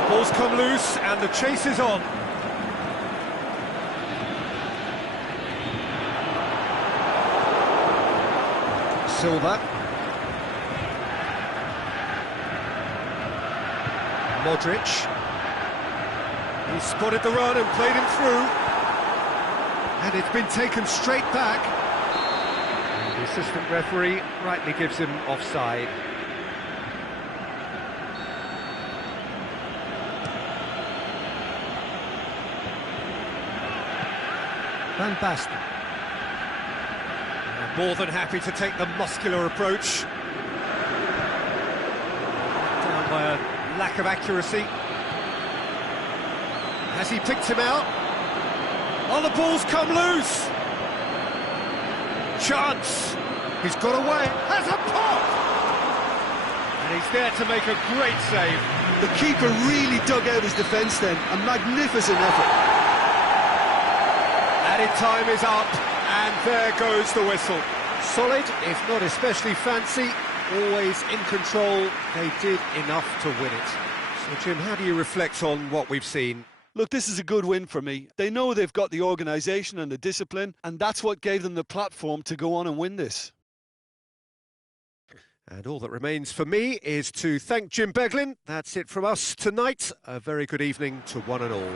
Ball's come loose and the chase is on. Silva. Modric. He spotted the run and played him through. And it's been taken straight back. And the assistant referee rightly gives him offside. Van Basten. More than happy to take the muscular approach. Down by a lack of accuracy. Has he picked him out? Oh, the ball's come loose! Chance! He's got away, has a pop! And he's there to make a great save. The keeper really dug out his defence then, a magnificent effort. Added time is up, and there goes the whistle. Solid, if not especially fancy, always in control. They did enough to win it. So, Jim, how do you reflect on what we've seen? Look, this is a good win for me. They know they've got the organisation and the discipline, and that's what gave them the platform to go on and win this. And all that remains for me is to thank Jim Beglin. That's it from us tonight. A very good evening to one and all.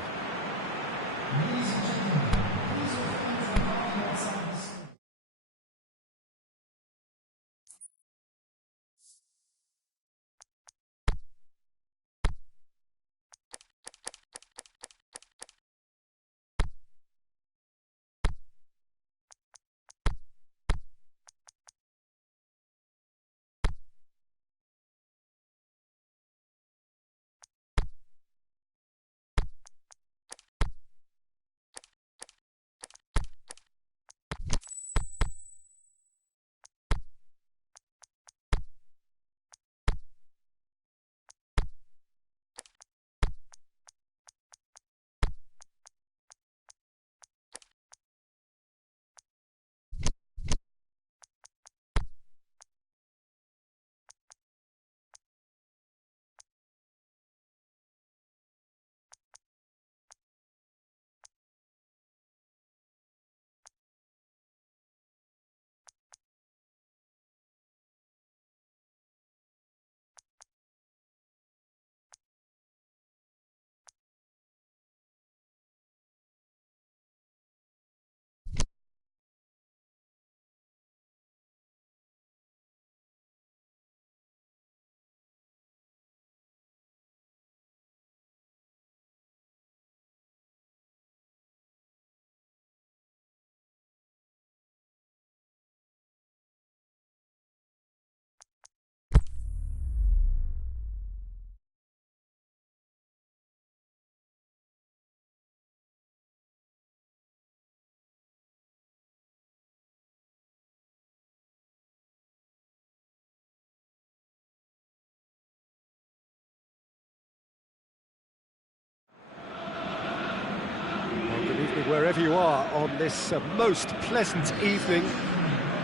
Wherever you are on this most pleasant evening,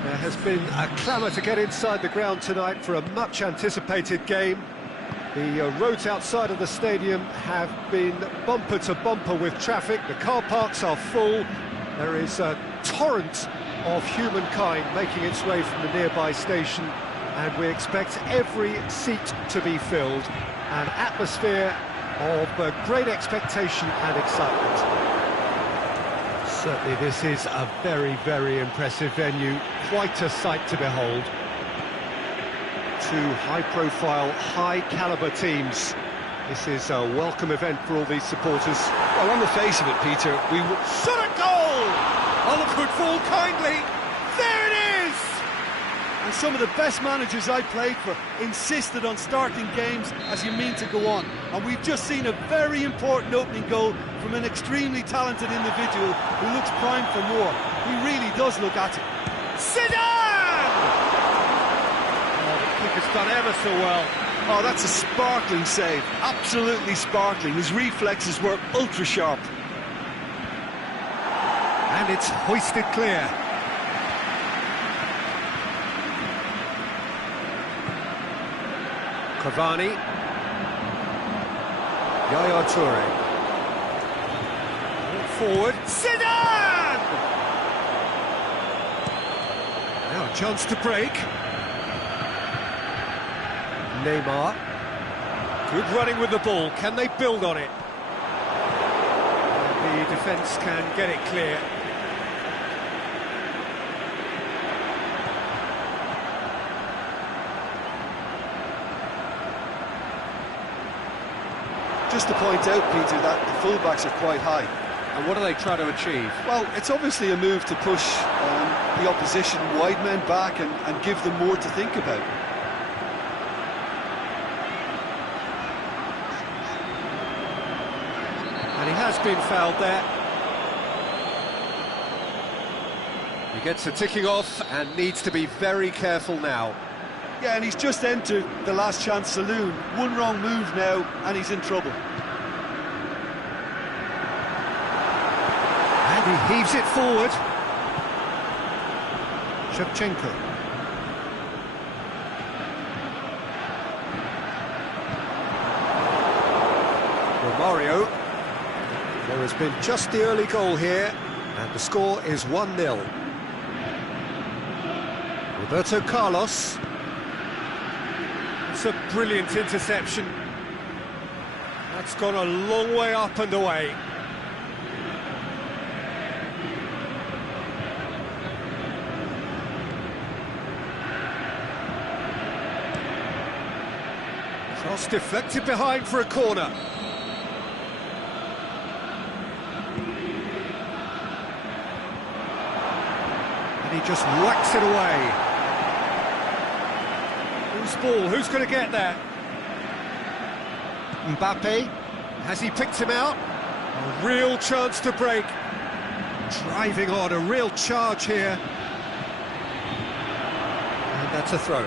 there has been a clamour to get inside the ground tonight for a much anticipated game. The roads outside of the stadium have been bumper to bumper with traffic. The car parks are full. There is a torrent of humankind making its way from the nearby station, and we expect every seat to be filled. An atmosphere of great expectation and excitement. Certainly this is a very, very impressive venue, quite a sight to behold. Two high-profile, high-caliber teams. This is a welcome event for all these supporters. Well, on the face of it, Peter, we... Shot a goal! On the football kindly, there it is! And some of the best managers I played for insisted on starting games as you mean to go on. And we've just seen a very important opening goal from an extremely talented individual who looks primed for more. He really does look at it. Zidane! Oh, the kick has done ever so well. Oh, that's a sparkling save. Absolutely sparkling. His reflexes were ultra sharp. And it's hoisted clear. Cavani. Yaya Toure. Forward. Zidane! Now a chance to break. Neymar. Good running with the ball. Can they build on it? And the defence can get it clear. Just to point out, Peter, that the fullbacks are quite high. And what are they trying to achieve? Well, it's obviously a move to push the opposition wide men back and give them more to think about. And he has been fouled there. He gets a ticking off and needs to be very careful now. Yeah, and he's just entered the last chance saloon. One wrong move now, and he's in trouble. And he heaves it forward. Shevchenko. Romario. There has been just the early goal here, and the score is 1-0. Roberto Carlos. It's a brilliant interception. That's gone a long way up and away. Cross deflected behind for a corner. And he just whacks it away. Whose ball? Who's going to get there? Mbappe. Has he picked him out? A real chance to break. Driving on, a real charge here. And that's a throw.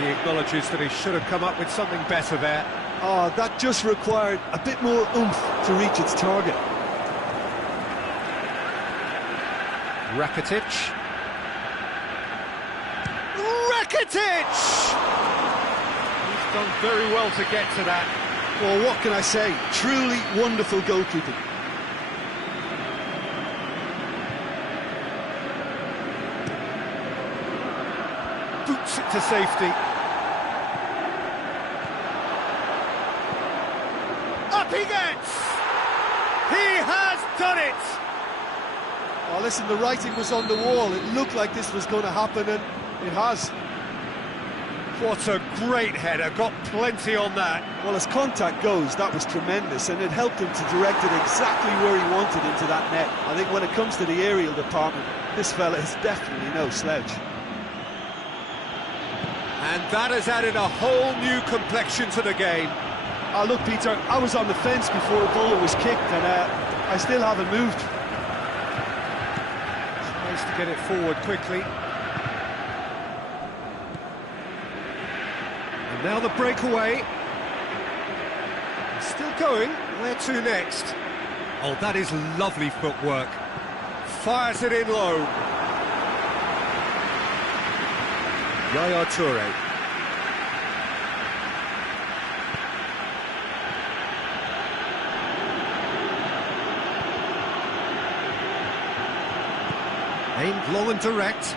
He acknowledges that he should have come up with something better there. Oh, that just required a bit more oomph to reach its target. Rakitic. Rakitic! He's done very well to get to that. Well, what can I say? Truly wonderful goalkeeping. Boots it to safety. Up he gets! He has done it! Oh, listen, the writing was on the wall. It looked like this was going to happen, and it has. What a great header, got plenty on that. Well, as contact goes, that was tremendous, and it helped him to direct it exactly where he wanted into that net. I think when it comes to the aerial department, this fella is definitely no slouch. And that has added a whole new complexion to the game. Oh, look, Peter, I was on the fence before the ball was kicked, and I still haven't moved. Tries to get it forward quickly. And now the breakaway. Still going. Where to next? Oh, that is lovely footwork. Fires it in low. Yaya Toure. Aimed long and direct.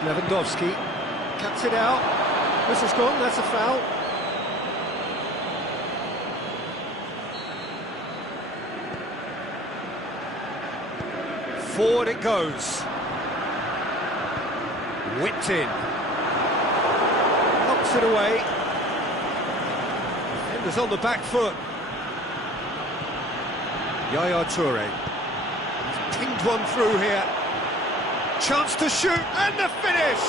Lewandowski cuts it out. Whistle's gone, that's a foul. Forward it goes. Whipped in. Knocks it away. Defenders on the back foot. Yaya Toure. He's pinged one through here. Chance to shoot, and the finish!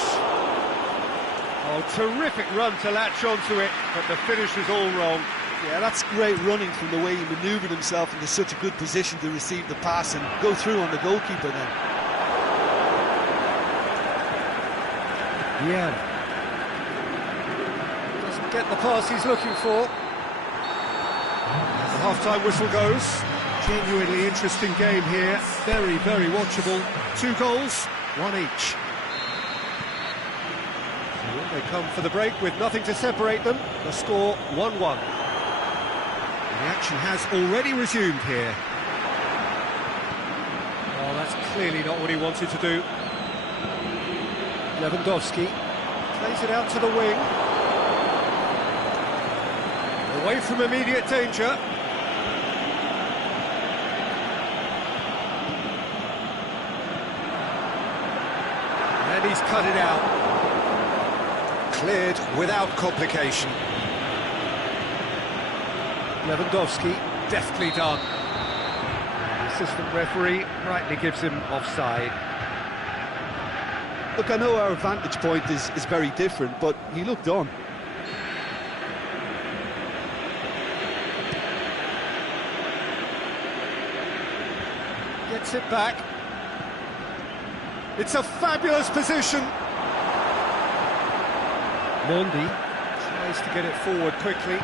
Oh, terrific run to latch onto it, but the finish is all wrong. Yeah, that's great running from the way he manoeuvred himself into such a good position to receive the pass and go through on the goalkeeper then. Yeah. Doesn't get the pass he's looking for. As the half-time whistle goes. Genuinely interesting game here. Very, very watchable. 2 goals, 1 each. They come for the break with nothing to separate them. The score 1-1. The action has already resumed here. Oh, that's clearly not what he wanted to do. Lewandowski plays it out to the wing. Away from immediate danger. And he's cut it out. Cleared without complication. Lewandowski, deftly done. The assistant referee rightly gives him offside. Look, I know our vantage point is very different, but he looked on. Gets it back. It's a fabulous position. Mondi tries to get it forward quickly.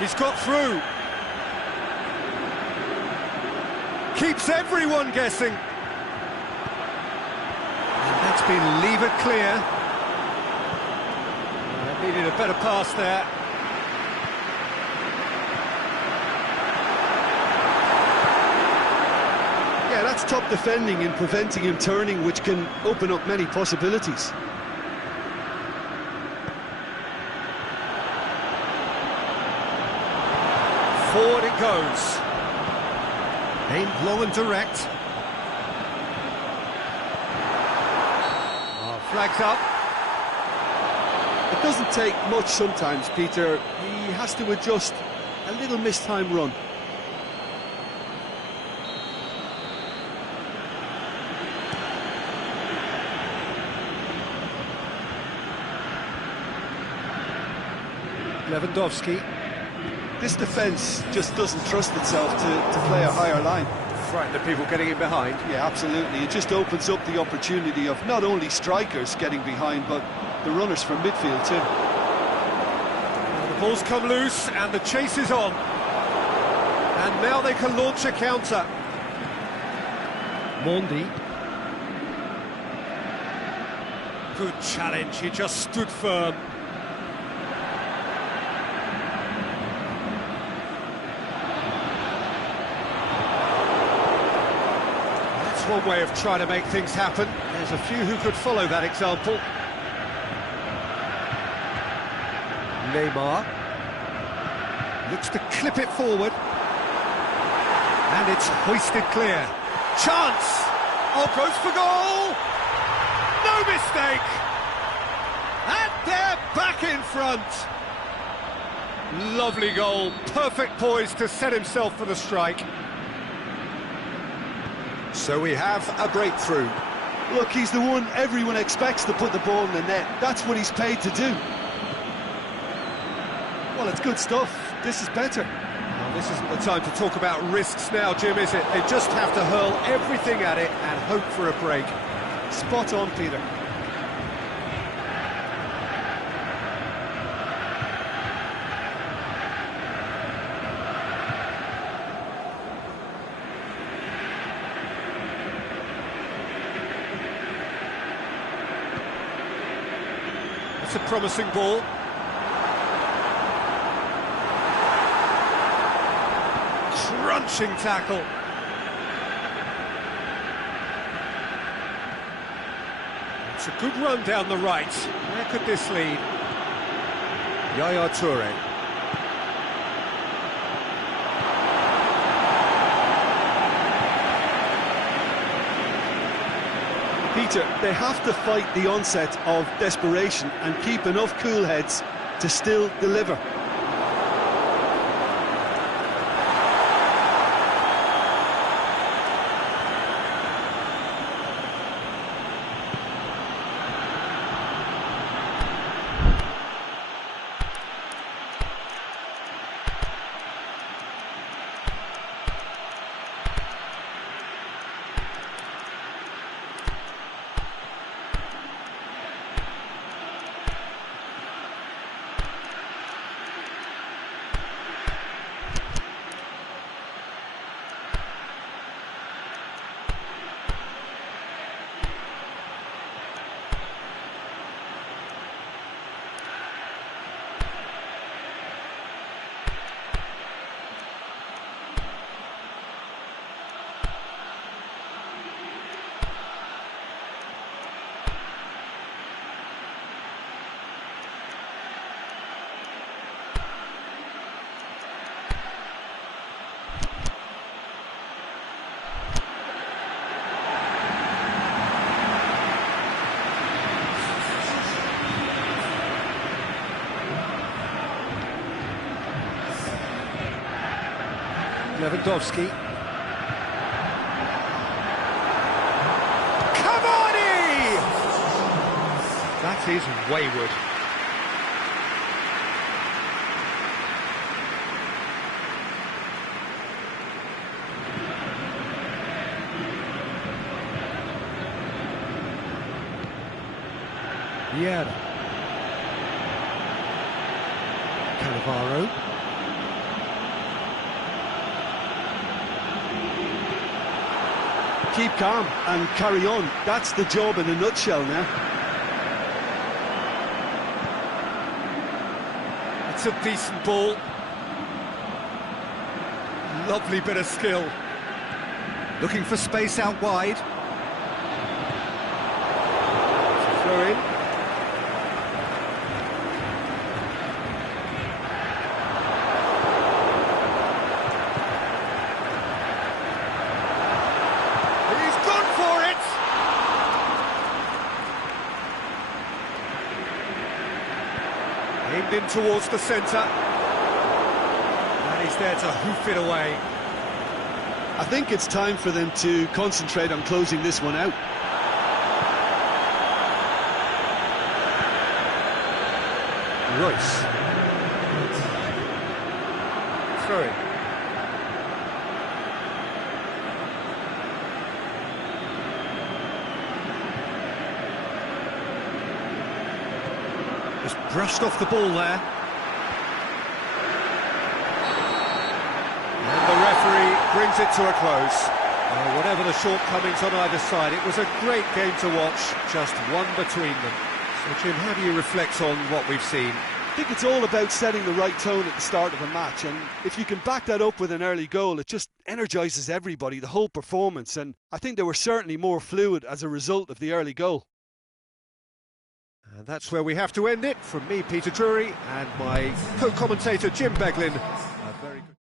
He's got through. Keeps everyone guessing. And that's been levered clear. Needed a better pass there. Yeah, that's top defending and preventing him turning, which can open up many possibilities. Forward it goes. Aimed long and direct. Oh, flags up. It doesn't take much sometimes, Peter. He has to adjust a little mistimed run. Lewandowski. This defence just doesn't trust itself to play a higher line. Frightened of people getting in behind. Yeah, absolutely. It just opens up the opportunity of not only strikers getting behind, but the runners from midfield too. The ball's come loose and the chase is on. And now they can launch a counter. Mondi. Good challenge, he just stood firm. One way of trying to make things happen. There's a few who could follow that example. Neymar looks to clip it forward, and it's hoisted clear. Chance! Oh, goes for goal! No mistake! And they're back in front. Lovely goal, perfect poise to set himself for the strike. So we have a breakthrough. Look, he's the one everyone expects to put the ball in the net. That's what he's paid to do. Well, it's good stuff. This is better. Well, this isn't the time to talk about risks now, Jim, is it? They just have to hurl everything at it and hope for a break. Spot on, Peter. It's a promising ball. Crunching tackle. It's a good run down the right. Where could this lead? Yaya Toure. Peter, they have to fight the onset of desperation and keep enough cool heads to still deliver. Lewandowski. Cavani! That is wayward. Vieira. Cannavaro. Keep calm and carry on. That's the job in a nutshell now. It's a decent ball. Lovely bit of skill. Looking for space out wide. Throw in. He's gone for it! Aimed in towards the centre. And he's there to hoof it away. I think it's time for them to concentrate on closing this one out. Royce. Throw it. Just brushed off the ball there. And the referee brings it to a close. Whatever the shortcomings on either side, it was a great game to watch, just one between them. So, Jim, how do you reflect on what we've seen? I think it's all about setting the right tone at the start of a match, and if you can back that up with an early goal, it just energises everybody, the whole performance, and I think they were certainly more fluid as a result of the early goal. And that's where we have to end it. From me, Peter Drury, and my co-commentator, Jim Beglin. A very good...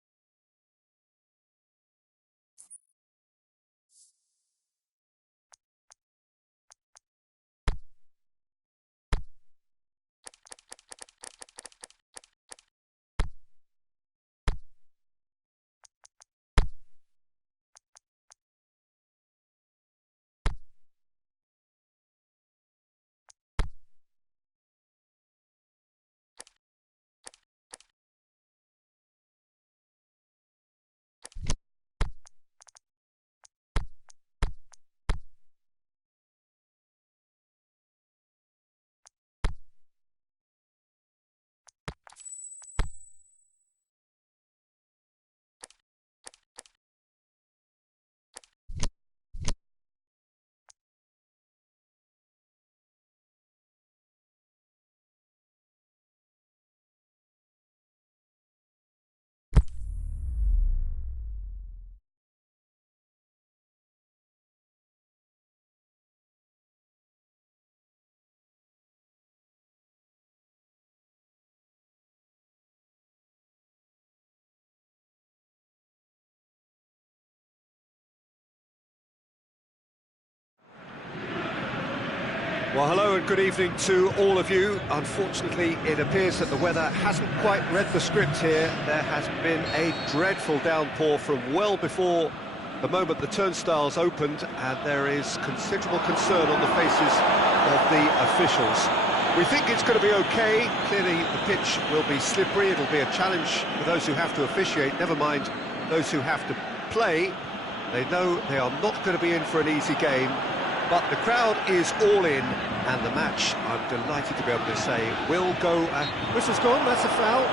Well, hello and good evening to all of you. Unfortunately, it appears that the weather hasn't quite read the script here. There has been a dreadful downpour from well before the moment the turnstiles opened, and there is considerable concern on the faces of the officials. We think it's going to be okay. Clearly, the pitch will be slippery. It'll be a challenge for those who have to officiate, never mind those who have to play. They know they are not going to be in for an easy game. But the crowd is all in, and the match, I'm delighted to be able to say, will go... Whistle's gone, that's a foul.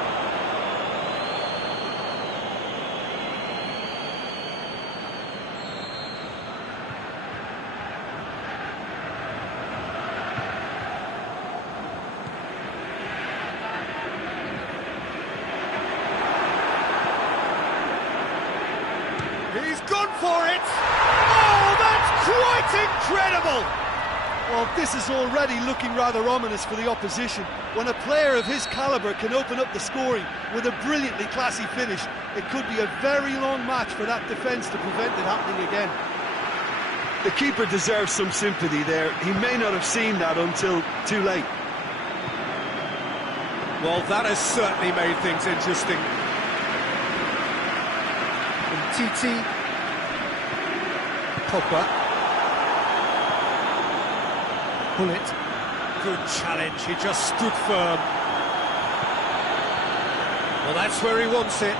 He's gone for it! Oh, that's quite incredible! Well, this is already looking rather ominous for the opposition. When a player of his calibre can open up the scoring with a brilliantly classy finish, it could be a very long match for that defence to prevent it happening again. The keeper deserves some sympathy there. He may not have seen that until too late. Well, that has certainly made things interesting. Titi. Pogba. Bullet. Good challenge, he just stood firm. Well, that's where he wants it.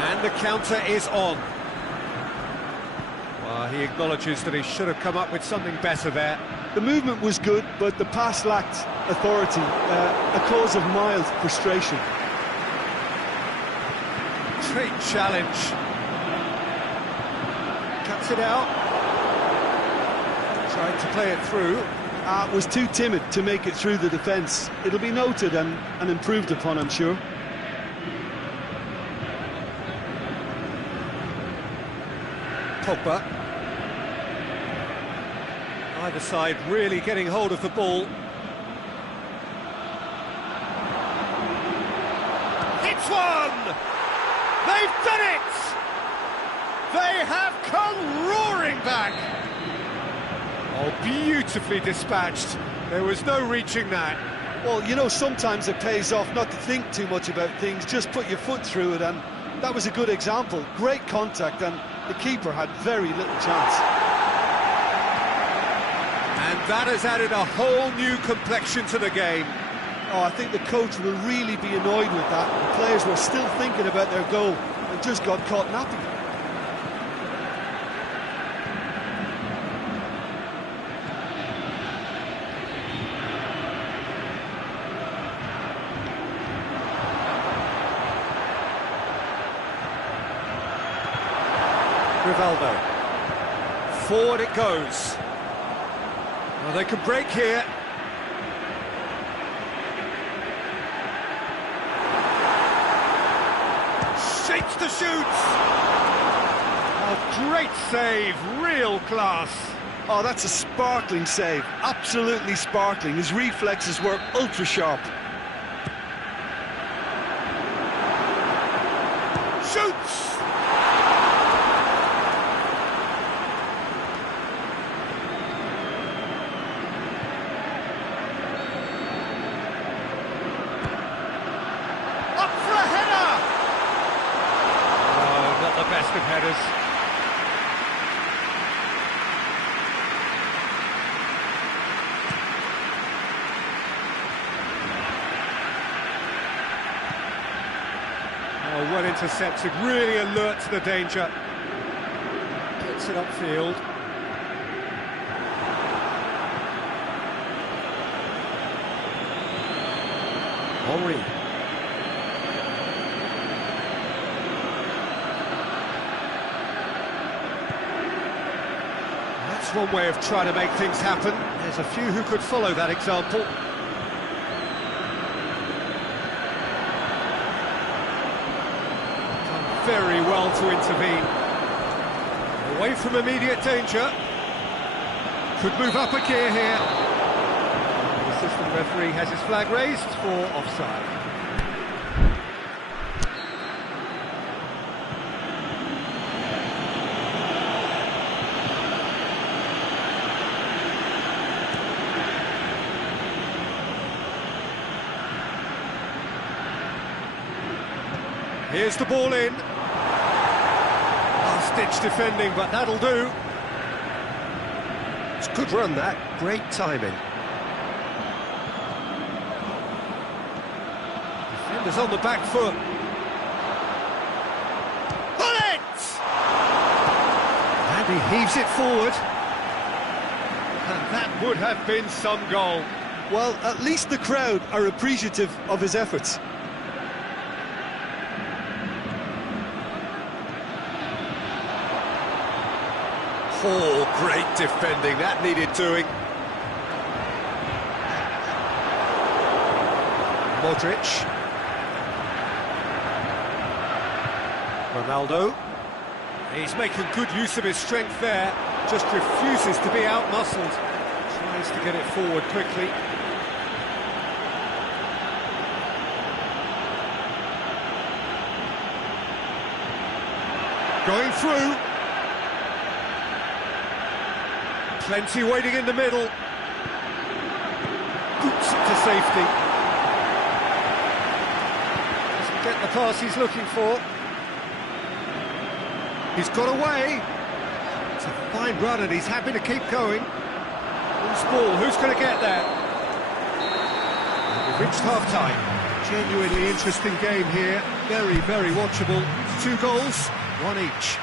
And the counter is on. Well, he acknowledges that he should have come up with something better there. The movement was good, but the pass lacked authority, a cause of mild frustration. Great challenge. Cuts it out. Tried to play it through. Was too timid to make it through the defence. It'll be noted and improved upon, I'm sure. Pogba. Either side really getting hold of the ball. It's one! They've done it! They have come roaring back! Oh, beautifully dispatched. There was no reaching that. Well, you know, sometimes it pays off not to think too much about things, just put your foot through it, and that was a good example. Great contact, and the keeper had very little chance. And that has added a whole new complexion to the game. Oh, I think the coach will really be annoyed with that. The players were still thinking about their goal and just got caught napping. Rivaldo. Forward it goes. Well, they can break here. Shapes to shoot. Oh, great save, real class. Oh, that's a sparkling save, absolutely sparkling. His reflexes were ultra sharp. Shoots! Best of headers. Oh, well intercepted, really alert to the danger. Gets it upfield. Henry. That's one way of trying to make things happen. There's a few who could follow that example. Done very well to intervene. Away from immediate danger. Could move up a gear here. The assistant referee has his flag raised for offside. Here's the ball in. Last-ditch defending, but that'll do. It's a good run, that. Great timing. Defenders on the back foot. Bullet! And he heaves it forward. And that would have been some goal. Well, at least the crowd are appreciative of his efforts. Oh, great defending, that needed doing. Modric. Ronaldo. He's making good use of his strength there, just refuses to be out-muscled. Tries to get it forward quickly. Going through. Plenty waiting in the middle. Boots it to safety. Doesn't get the pass he's looking for. He's got away. It's a fine run and he's happy to keep going. Loose ball, who's going to get there? We've reached half-time. Genuinely interesting game here. Very, very watchable. 2 goals, 1 each.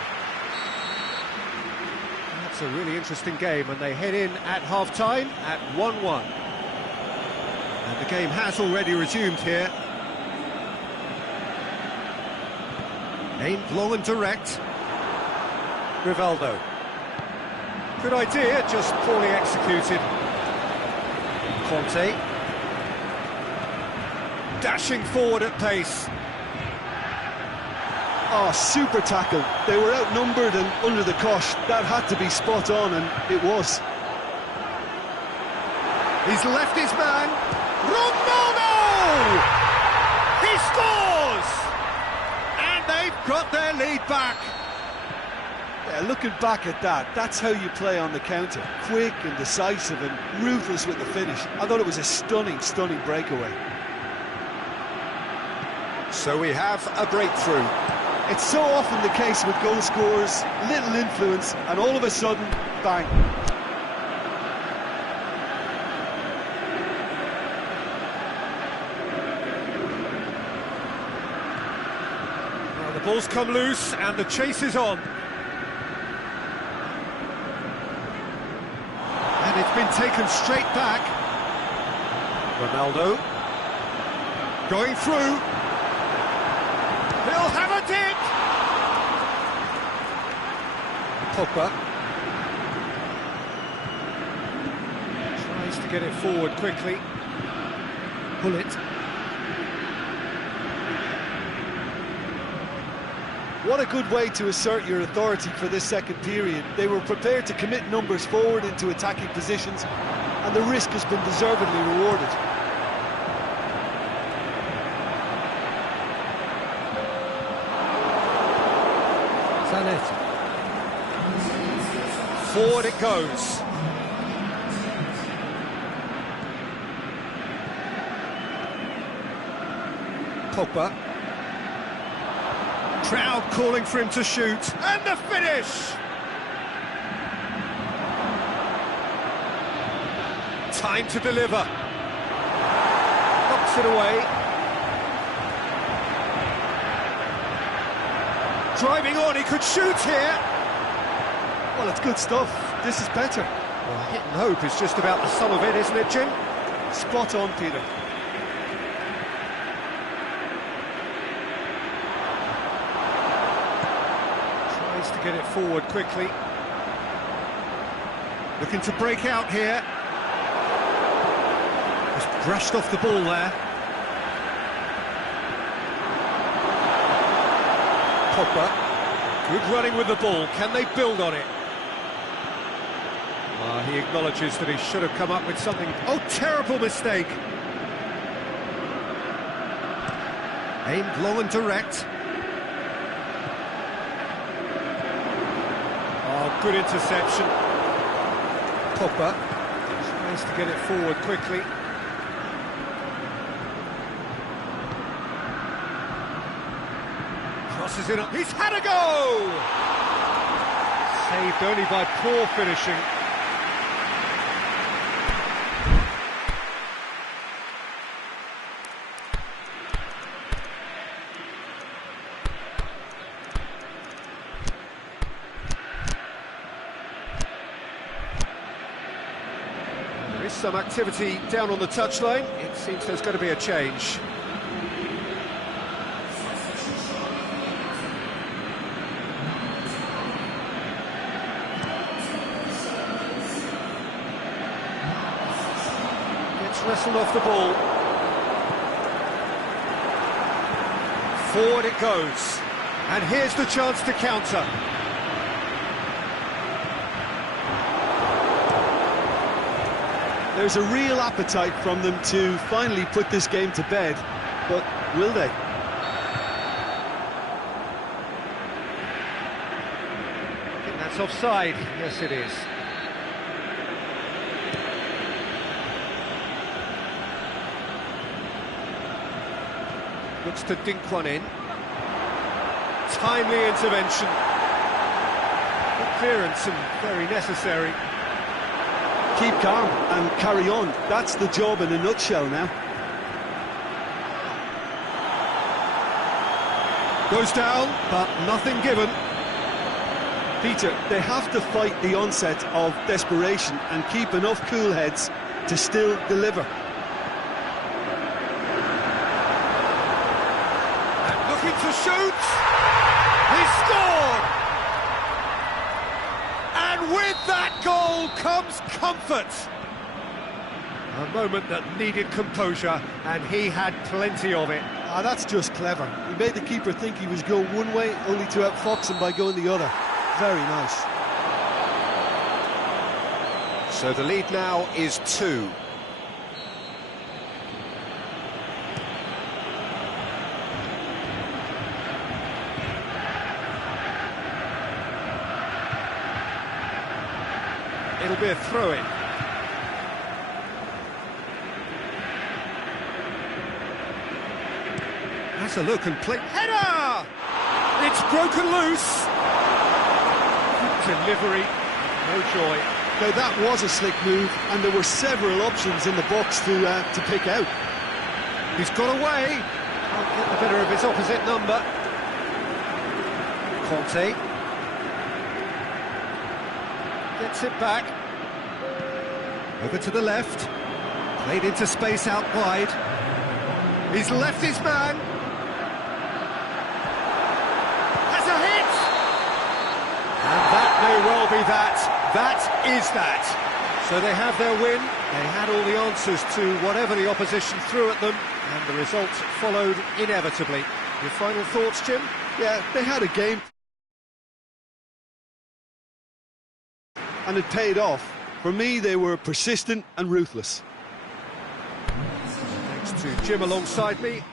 That's a really interesting game, and they head in at half-time at 1-1. And the game has already resumed here. Aimed long and direct. Rivaldo. Good idea, just poorly executed. Conte. Dashing forward at pace. Oh, super tackle. They were outnumbered and under the cosh. That had to be spot on, and it was. He's left his man. Ronaldo! He scores! And they've got their lead back. Yeah, looking back at that, that's how you play on the counter. Quick and decisive and ruthless with the finish. I thought it was a stunning, stunning breakaway. So we have a breakthrough. It's so often the case with goal scorers, little influence, and all of a sudden, bang. Well, the ball's come loose and the chase is on. And it's been taken straight back. Ronaldo. Going through. He'll have a dip! Pogba. Tries to get it forward quickly. Pull it. What a good way to assert your authority for this second period. They were prepared to commit numbers forward into attacking positions, and the risk has been deservedly rewarded. Forward it goes. Pogba. Crowd calling for him to shoot. And the finish! Time to deliver. Knocks it away. Driving on, he could shoot here. Well, it's good stuff. This is better. Well, hit and hope is just about the sum of it, isn't it, Jim? Spot on, Peter. Tries to get it forward quickly. Looking to break out here. Just brushed off the ball there. Pogba. Good running with the ball. Can they build on it? He acknowledges that he should have come up with something. Oh, terrible mistake. Aimed long and direct. Oh, good interception. Pogba tries to get it forward quickly. Crosses it up. He's had a go! Saved only by poor finishing. There is some activity down on the touchline. It seems there's going to be a change. Wrestled off the ball. Forward it goes. And here's the chance to counter. There's a real appetite from them to finally put this game to bed, but will they? I think that's offside. Yes, it is. Looks to dink one in. Timely intervention. clearance and very necessary. Keep calm and carry on. That's the job in a nutshell now. Goes down, but nothing given. Peter, they have to fight the onset of desperation and keep enough cool heads to still deliver. And looking to shoot. He scored! And with that goal comes comfort. A moment that needed composure, and he had plenty of it. Ah, that's just clever. He made the keeper think he was going one way, only to outfox him by going the other. Very nice. So the lead now is 2. It'll be a throw-in. Has a look and play. Header! It's broken loose. Good delivery. No joy. Now that was a slick move, and there were several options in the box to pick out. He's got away. Can't get the better of his opposite number. Conte. Gets it back. Over to the left. Played into space out wide. He's left his man. Has a hit! And that may well be that. That is that. So they have their win. They had all the answers to whatever the opposition threw at them, and the result followed inevitably. Your final thoughts, Jim? Yeah, they had a game. And it paid off. For me, they were persistent and ruthless. Thanks to Jim alongside me.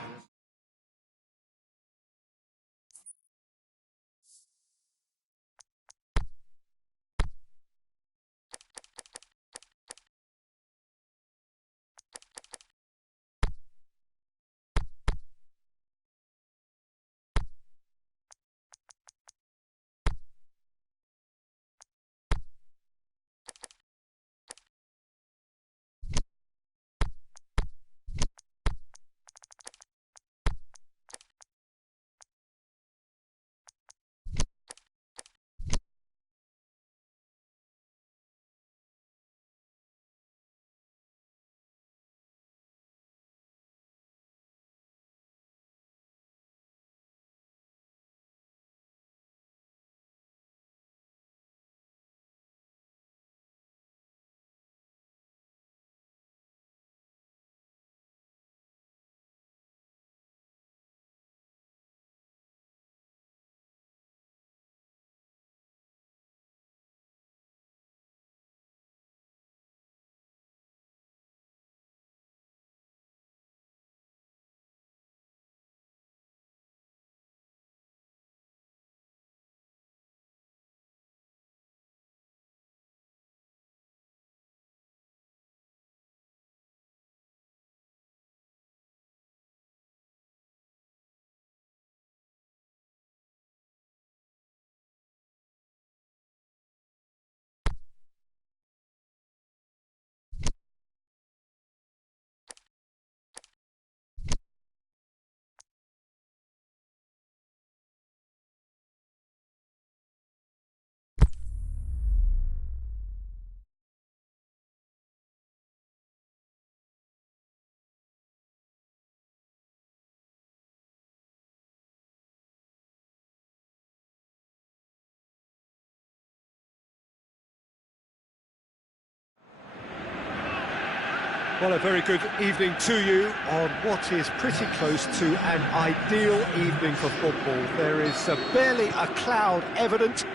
Well, a very good evening to you on what is pretty close to an ideal evening for football. There is barely a cloud evident.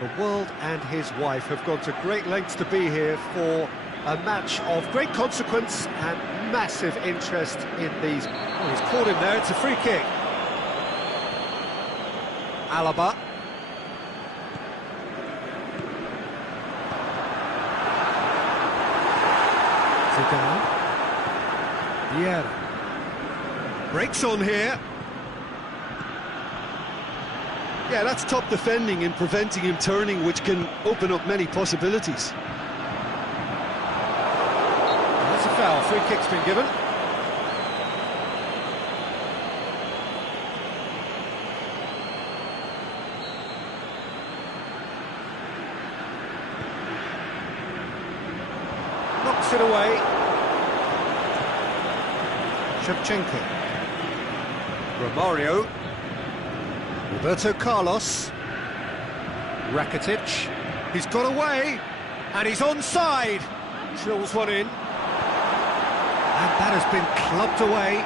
The world and his wife have gone to great lengths to be here for a match of great consequence and massive interest in these. Oh, he's caught him there, it's a free kick. Alaba. Zidane. Vieira. Breaks on here. Yeah, that's top defending and preventing him turning, which can open up many possibilities. That's a foul. Free kick's been given. Knocks it away. Shevchenko. Romario. Roberto Carlos. Rakitic. He's got away. And he's onside. Drills one in. And that has been clubbed away.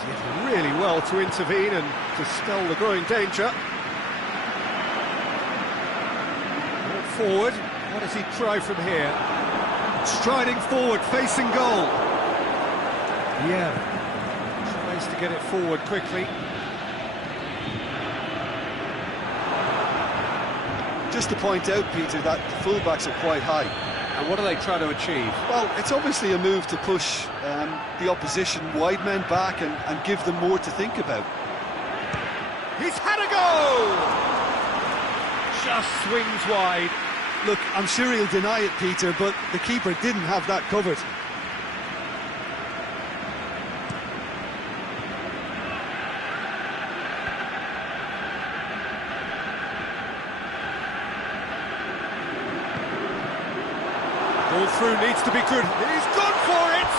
Did really well to intervene and dispel the growing danger. Ball forward. What does he try from here? Striding forward, facing goal. Yeah. Tries to get it forward quickly. Just to point out, Peter, that the fullbacks are quite high. And what are they trying to achieve? Well, it's obviously a move to push the opposition wide men back and give them more to think about. He's had a go! Just swings wide. Look, I'm sure he'll deny it, Peter, but the keeper didn't have that covered. Ball through needs to be good. He's gone for it!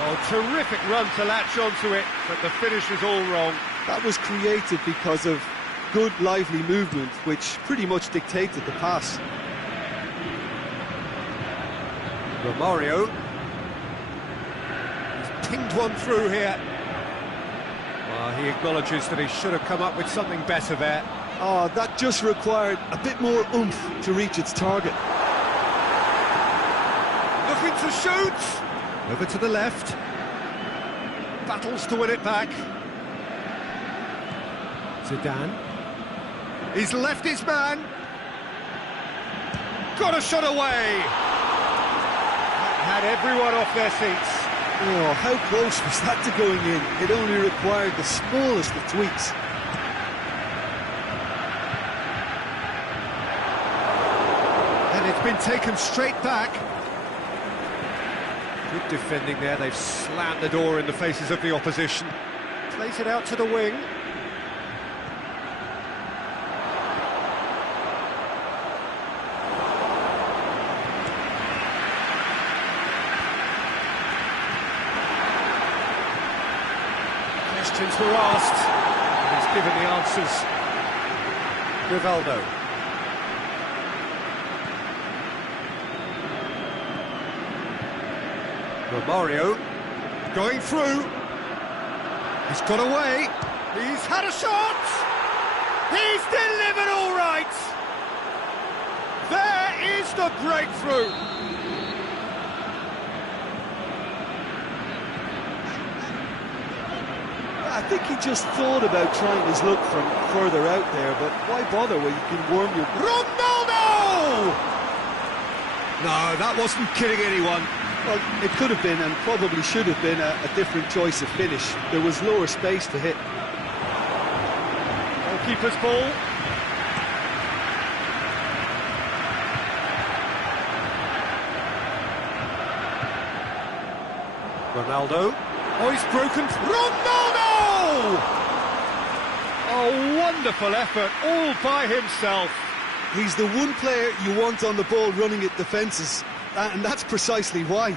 Oh, terrific run to latch onto it, but the finish is all wrong. That was created because of good, lively movement, which pretty much dictated the pass. Romario. He's pinged one through here. Well, he acknowledges that he should have come up with something better there. Oh, that just required a bit more oomph to reach its target. Looking to shoot! Over to the left. Battles to win it back. Zidane. He's left his man. Got a shot away. That had everyone off their seats. Oh, how close was that to going in? It only required the smallest of tweaks. And it's been taken straight back. Good defending there. They've slammed the door in the faces of the opposition. Plays it out to the wing. Questions were asked, and he's given the answers. Rivaldo. Romario going through. He's got away. He's had a shot. He's delivered all right. There is the breakthrough. I think he just thought about trying his luck from further out there, but why bother when you can warm your... Ronaldo! No, that wasn't kidding anyone. Well, it could have been and probably should have been a different choice of finish. There was lower space to hit. Goalkeeper's ball. Ronaldo. Oh, he's broken. Ronaldo! Oh, wonderful effort, all by himself. He's the one player you want on the ball running at defences, and that's precisely why.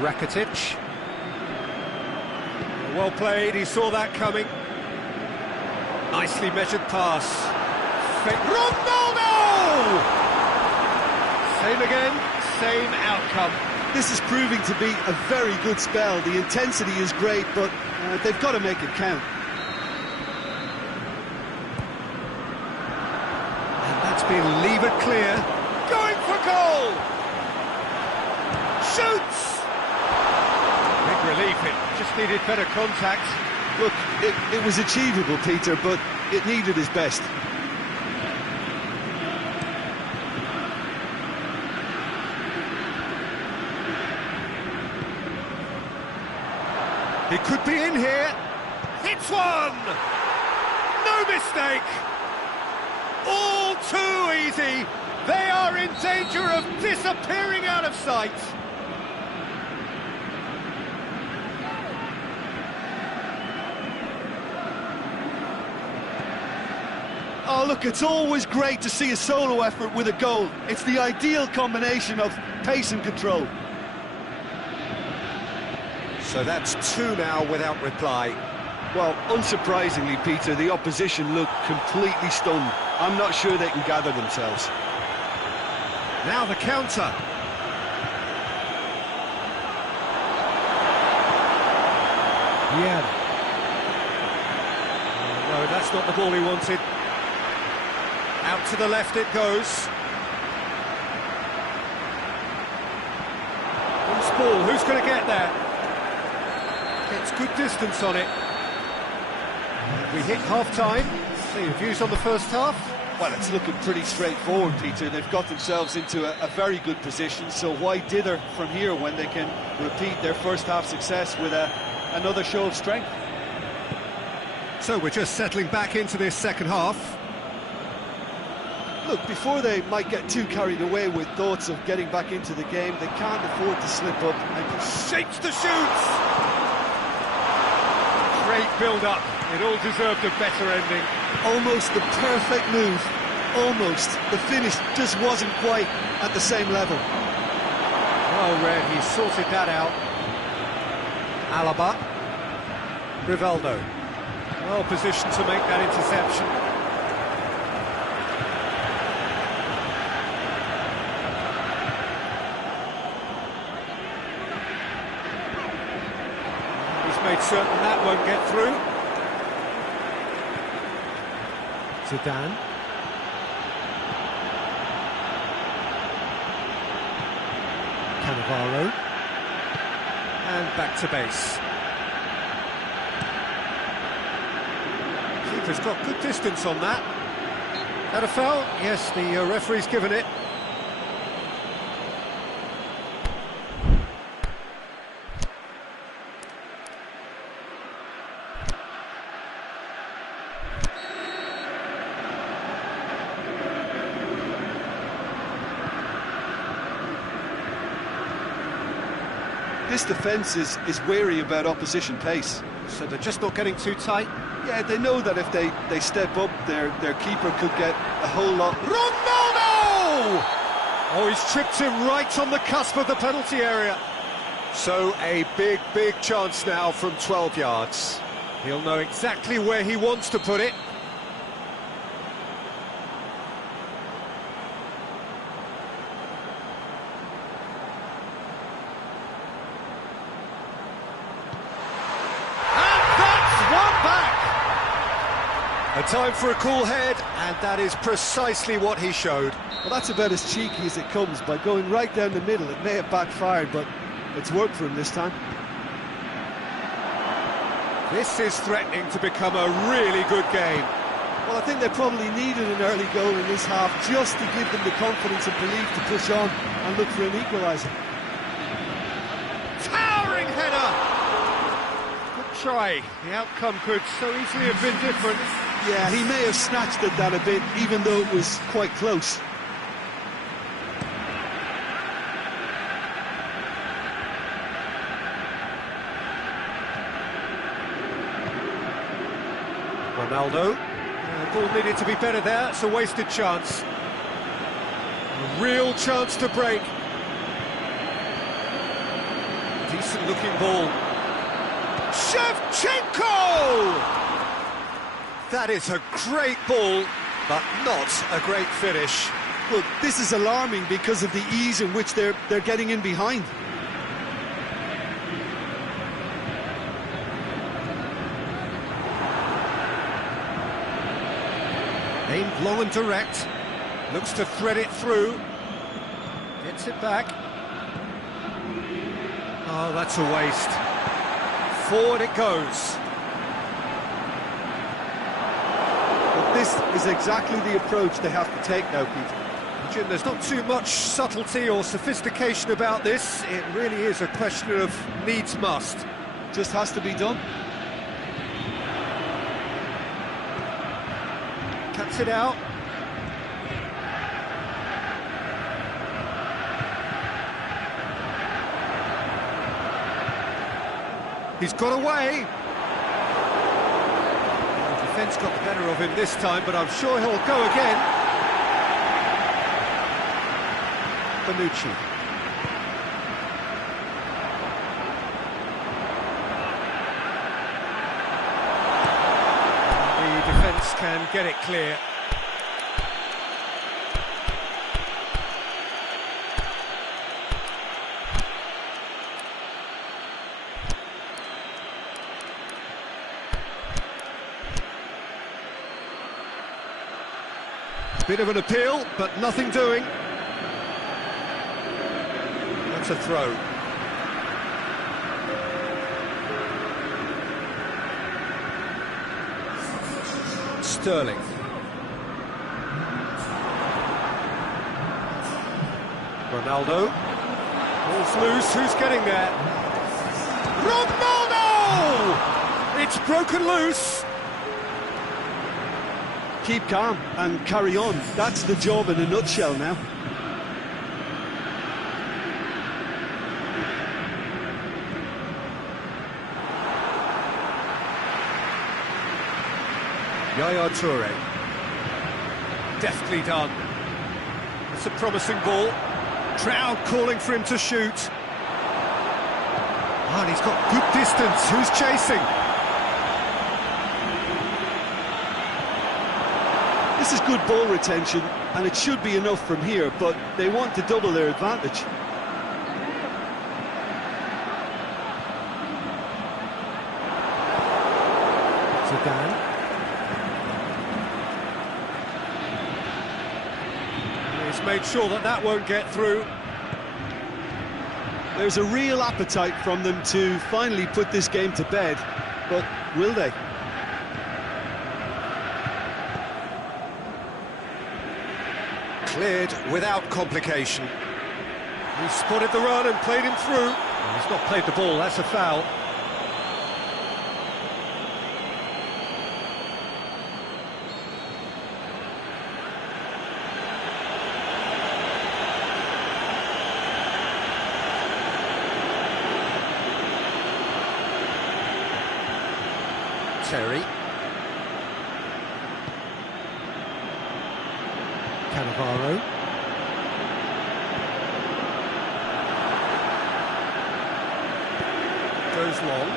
Rakitic. Well played, he saw that coming. Nicely measured pass. Ronaldo! Same again, same outcome. This is proving to be a very good spell. The intensity is great, but they've got to make it count. And that's been levered clear. Going for goal! Shoots! Big relief, it just needed better contact. Look, it was achievable, Peter, but it needed his best. He could be in here. Hits one! No mistake! All too easy. They are in danger of disappearing out of sight. Oh, look, it's always great to see a solo effort with a goal. It's the ideal combination of pace and control. So that's two now without reply. Well, unsurprisingly, Peter, the opposition look completely stunned. I'm not sure they can gather themselves. Now the counter. Yeah. No, that's not the ball he wanted. Out to the left it goes. Loose ball, who's going to get there? Gets good distance on it. We hit half-time. So your views on the first half? Well, it's looking pretty straightforward, Peter. They've got themselves into a very good position, so why dither from here when they can repeat their first half success with another show of strength? So we're just settling back into this second half. Look, before they might get too carried away with thoughts of getting back into the game, they can't afford to slip up and Shapes the shoots! Great build-up. It all deserved a better ending. almost the perfect move. Almost. The finish just wasn't quite at the same level. Well read, he sorted that out. Alaba. Rivaldo. Well positioned to make that interception. He's made certain that won't get through. Zidane. Cannavaro. And back to base. Keeper's got good distance on that. That a foul? Yes, the referee's given it. This defence is wary about opposition pace. So they're just not getting too tight. Yeah, they know that if they step up, their keeper could get a whole lot. Ronaldo! Oh, he's tripped him right on the cusp of the penalty area. So a big, big chance now from 12 yards. He'll know exactly where he wants to put it. A time for a cool head, and that is precisely what he showed. Well, that's about as cheeky as it comes. By going right down the middle, it may have backfired, but it's worked for him this time. This is threatening to become a really good game. Well, I think they probably needed an early goal in this half just to give them the confidence and belief to push on and look for an equaliser. Towering header! Good try. The outcome could so easily have been different. Yeah, he may have snatched at that a bit, even though it was quite close. Ronaldo. The ball needed to be better there. It's a wasted chance. A real chance to break. Decent looking ball. Shevchenko! That is a great ball, but not a great finish. Look, this is alarming because of the ease in which they're getting in behind. Aimed low and direct. Looks to thread it through. Gets it back. Oh, that's a waste. Forward it goes. This is exactly the approach they have to take now, Peter. Jim, there's not too much subtlety or sophistication about this. It really is a question of needs must. just has to be done. Cuts it out. He's got away. The defence got the better of him this time, but I'm sure he'll go again. Bonucci. The defence can get it clear. Bit of an appeal, but nothing doing. That's a throw. Sterling. Ronaldo. Ball's loose, who's getting there? Ronaldo! It's broken loose. Keep calm and carry on. That's the job in a nutshell now. Yaya Toure. Deftly done. It's a promising ball. Crowd calling for him to shoot. And he's got good distance. Who's chasing? This is good ball retention, and it should be enough from here, but they want to double their advantage. Zidane. He's made sure that that won't get through. There's a real appetite from them to finally put this game to bed, but will they? Cleared without complication. He spotted the run and played him through. Well, he's not played the ball, that's a foul. Terry. Cannavaro. Goes long.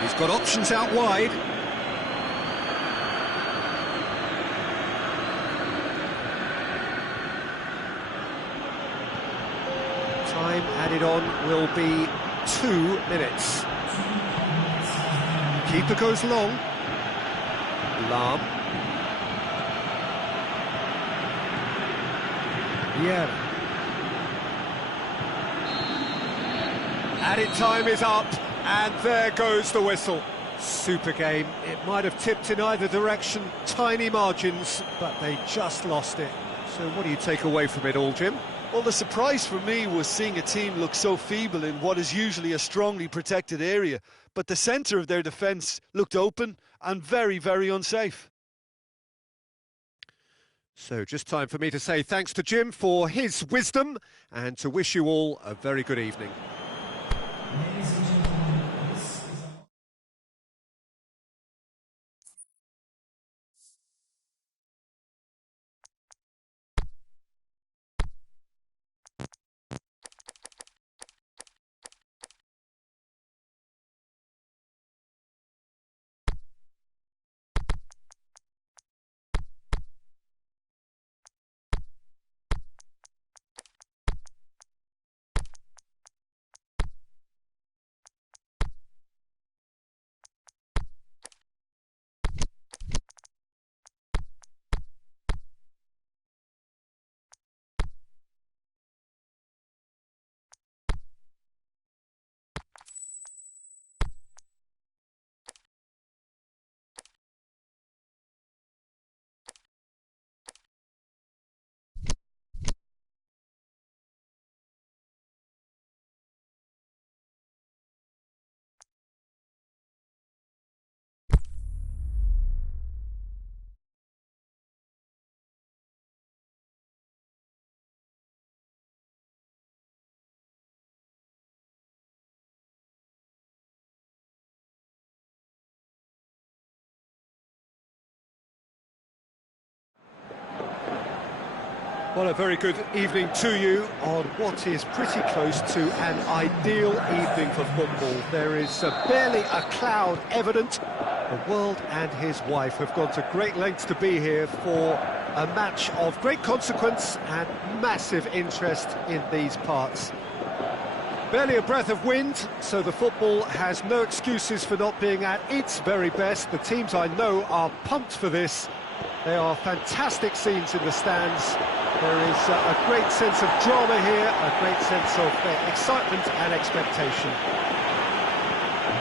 He's got options out wide. Time added on will be 2 minutes. Keeper goes long. Lam. Yeah. Added time is up, and there goes the whistle. Super game. It might have tipped in either direction, tiny margins, but they just lost it. So what do you take away from it all, Jim? Well, the surprise for me was seeing a team look so feeble in what is usually a strongly protected area, but the centre of their defence looked open and very, very unsafe. So just time for me to say thanks to Jim for his wisdom and to wish you all a very good evening. Well, a very good evening to you on what is pretty close to an ideal evening for football. There is barely a cloud evident. The world and his wife have gone to great lengths to be here for a match of great consequence and massive interest in these parts. Barely a breath of wind, so the football has no excuses for not being at its very best. The teams I know are pumped for this. There are fantastic scenes in the stands. There is a great sense of drama here, a great sense of excitement and expectation.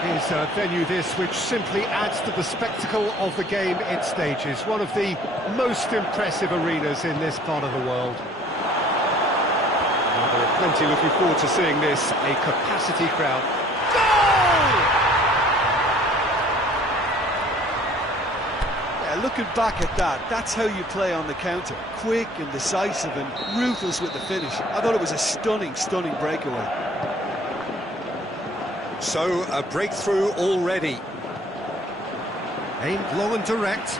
It is a venue this which simply adds to the spectacle of the game it stages. One of the most impressive arenas in this part of the world. Well, there are plenty looking forward to seeing this, a capacity crowd. Looking back at that, that's how you play on the counter. Quick and decisive and ruthless with the finish. I thought it was a stunning breakaway. So, a breakthrough already. Aimed long and direct.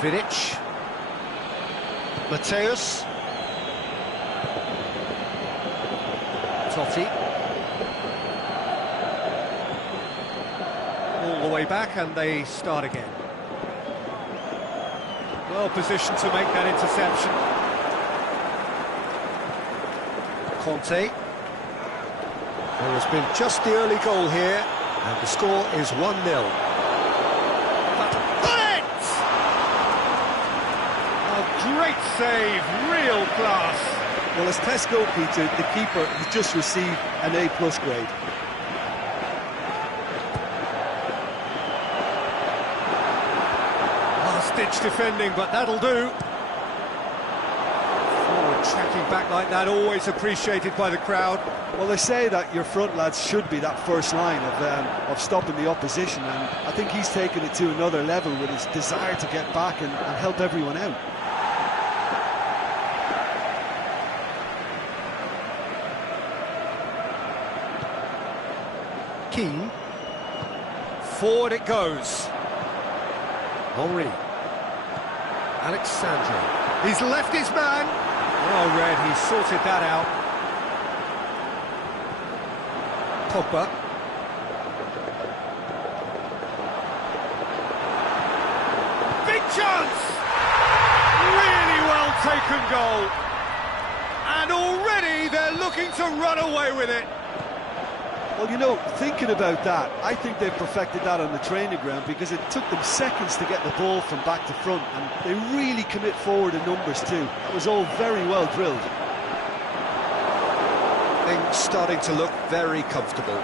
Vidic. Mateus. Totti. All the way back and they start again. Well positioned to make that interception. Conte. There has been just the early goal here, and the score is 1-0. But got it! A great save, real class. Well, as tests go, Peter, the keeper has just received an A+ grade. Ditch defending, but that'll do. Forward tracking back like that, always appreciated by the crowd. Well, they say that your front lads should be that first line of stopping the opposition, and I think he's taken it to another level with his desire to get back and help everyone out. Keane. Forward it goes. Henry. Alexandro. He's left his man. Oh, Red, he sorted that out. Pogba. Big chance! Really well taken goal. And already they're looking to run away with it. Well, you know, thinking about that, I think they've perfected that on the training ground because it took them seconds to get the ball from back to front, and they really commit forward in numbers too. It was all very well drilled. Things starting to look very comfortable.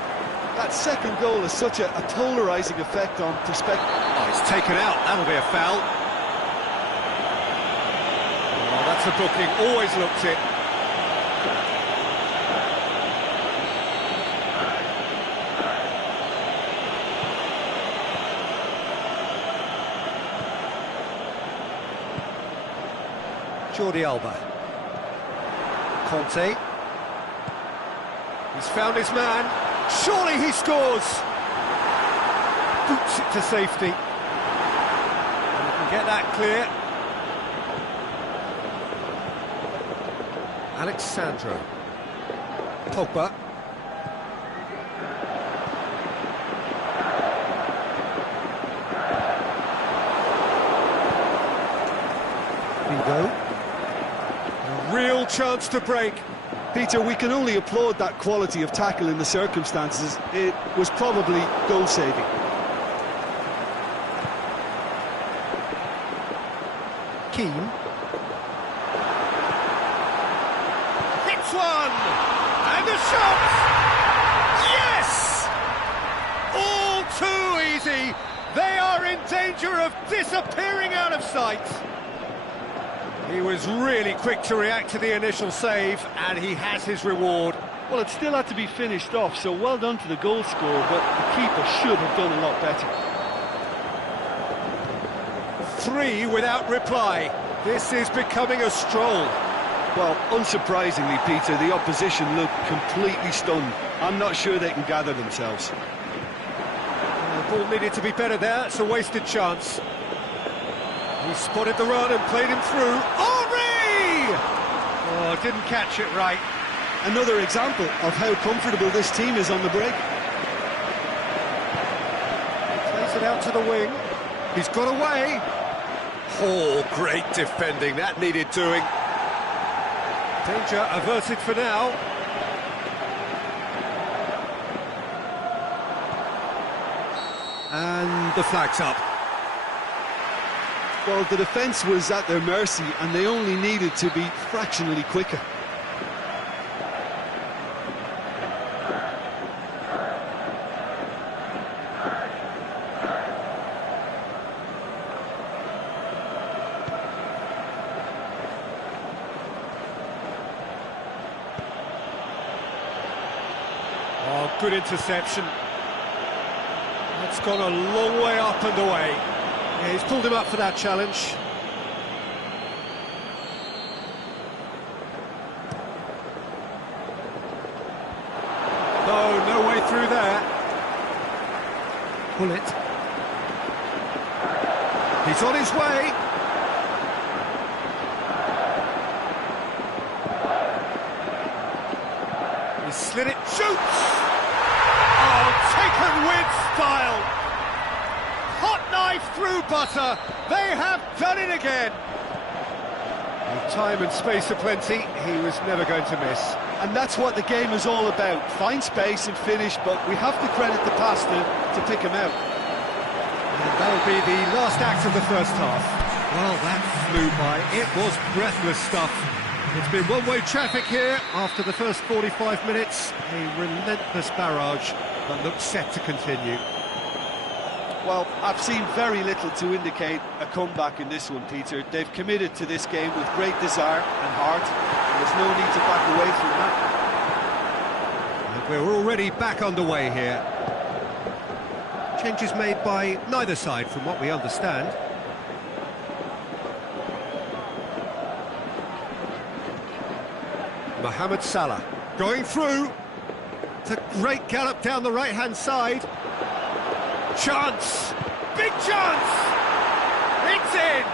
That second goal has such a polarising effect on perspective. Oh, it's taken out. That'll be a foul. Oh, that's a booking. Always looked it. Jordi Alba. Conte. He's found his man. Surely he scores. Boots it to safety. And he can get that clear. Alexandro. Pogba. Vigo. Real chance to break. Peter, we can only applaud that quality of tackle in the circumstances. It was probably goal-saving. Keane. Hits one! And a shot! Yes! All too easy! They are in danger of disappearing out of sight. He was really quick to react to the initial save, and he has his reward. Well, it still had to be finished off, so well done to the goal scorer, but the keeper should have done a lot better. 3 without reply. This is becoming a stroll. Well, unsurprisingly, Peter, the opposition looked completely stunned. I'm not sure they can gather themselves. The ball needed to be better there. It's a wasted chance. He spotted the run and played him through. Henry! Oh, didn't catch it right. Another example of how comfortable this team is on the break. Plays it out to the wing. He's got away. Oh, great defending. That needed doing. Danger averted for now. And the flag's up. Well, the defence was at their mercy and they only needed to be fractionally quicker. Oh, good interception. That's gone a long way up and away. Yeah, he's pulled him up for that challenge. No way through there. Pull it. He's on his way. He slid it, shoots! Oh, taken with style! Hot knife through butter, they have done it again! With time and space aplenty, he was never going to miss. And that's what the game is all about. Find space and finish, but we have to credit the passer to pick him out. And that'll be the last act of the first half. Well, that flew by. It was breathless stuff. It's been one-way traffic here after the first 45 minutes. A relentless barrage that looks set to continue. Well, I've seen very little to indicate a comeback in this one, Peter. They've committed to this game with great desire and heart, and there's no need to back away from that. And we're already back underway here. Changes made by neither side, from what we understand. Mohamed Salah going through. It's a great gallop down the right-hand side. Chance! Big chance! It's in!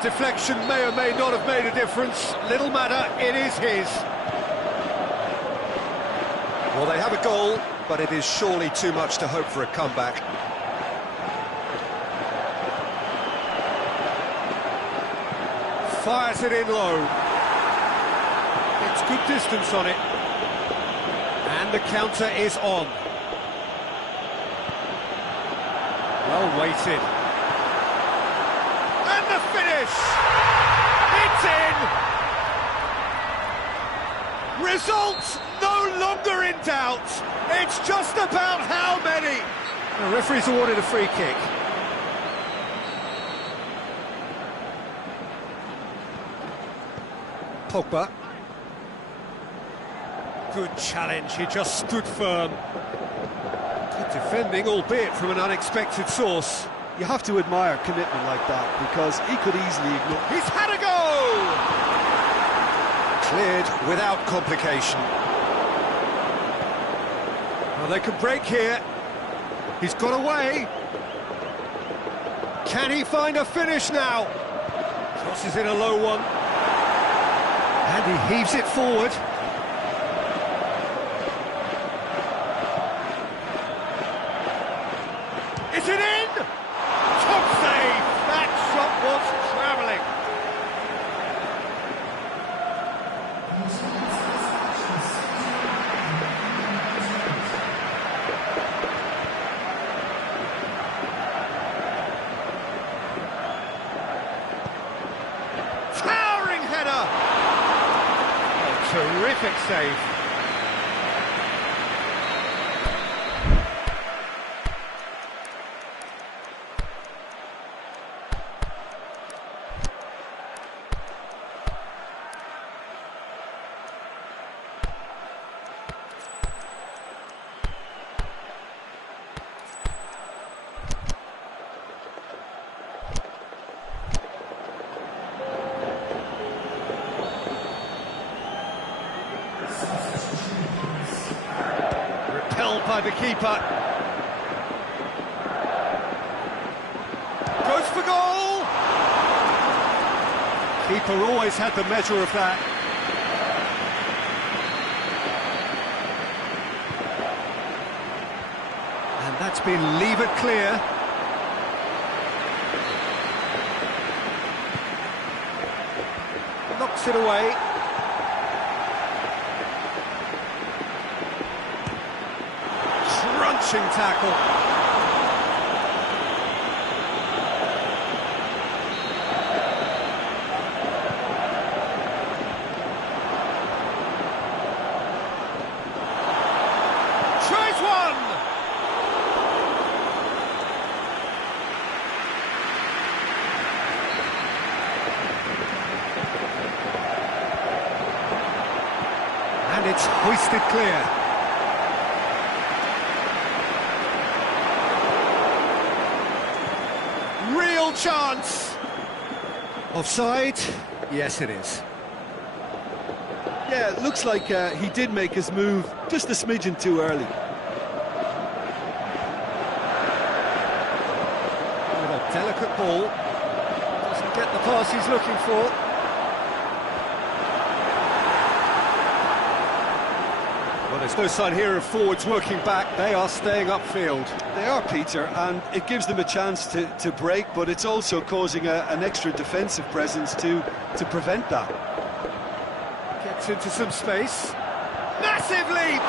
Deflection may or may not have made a difference. Little matter, it is his. Well, they have a goal, but it is surely too much to hope for a comeback. Fires it in low. It's good distance on it. And the counter is on. Well weighted. And the finish! It's in! Results no longer in doubt. It's just about how many. The referee's awarded a free kick. Pogba. Good challenge, he just stood firm. Good defending, albeit from an unexpected source. You have to admire commitment like that, because he could easily ignore... He's had a go! Cleared without complication. Well, they can break here. He's got away. Can he find a finish now? Crosses in a low one. And he heaves it forward. Is it in? Top save! That shot was travelling. Towering header! A terrific save. Repelled by the keeper. Goes for goal! Keeper always had the measure of that. And that's been levered clear. Knocks it away. Crunching tackle. And it's hoisted clear. Real chance. Offside? Yes, it is. Yeah, it looks like he did make his move just a smidgen too early. With a delicate ball. Doesn't get the pass he's looking for. Well, there's no sign here of forwards working back. They are staying upfield. They are, Peter, and it gives them a chance to break, but it's also causing an extra defensive presence to prevent that. Gets into some space. Massive leap!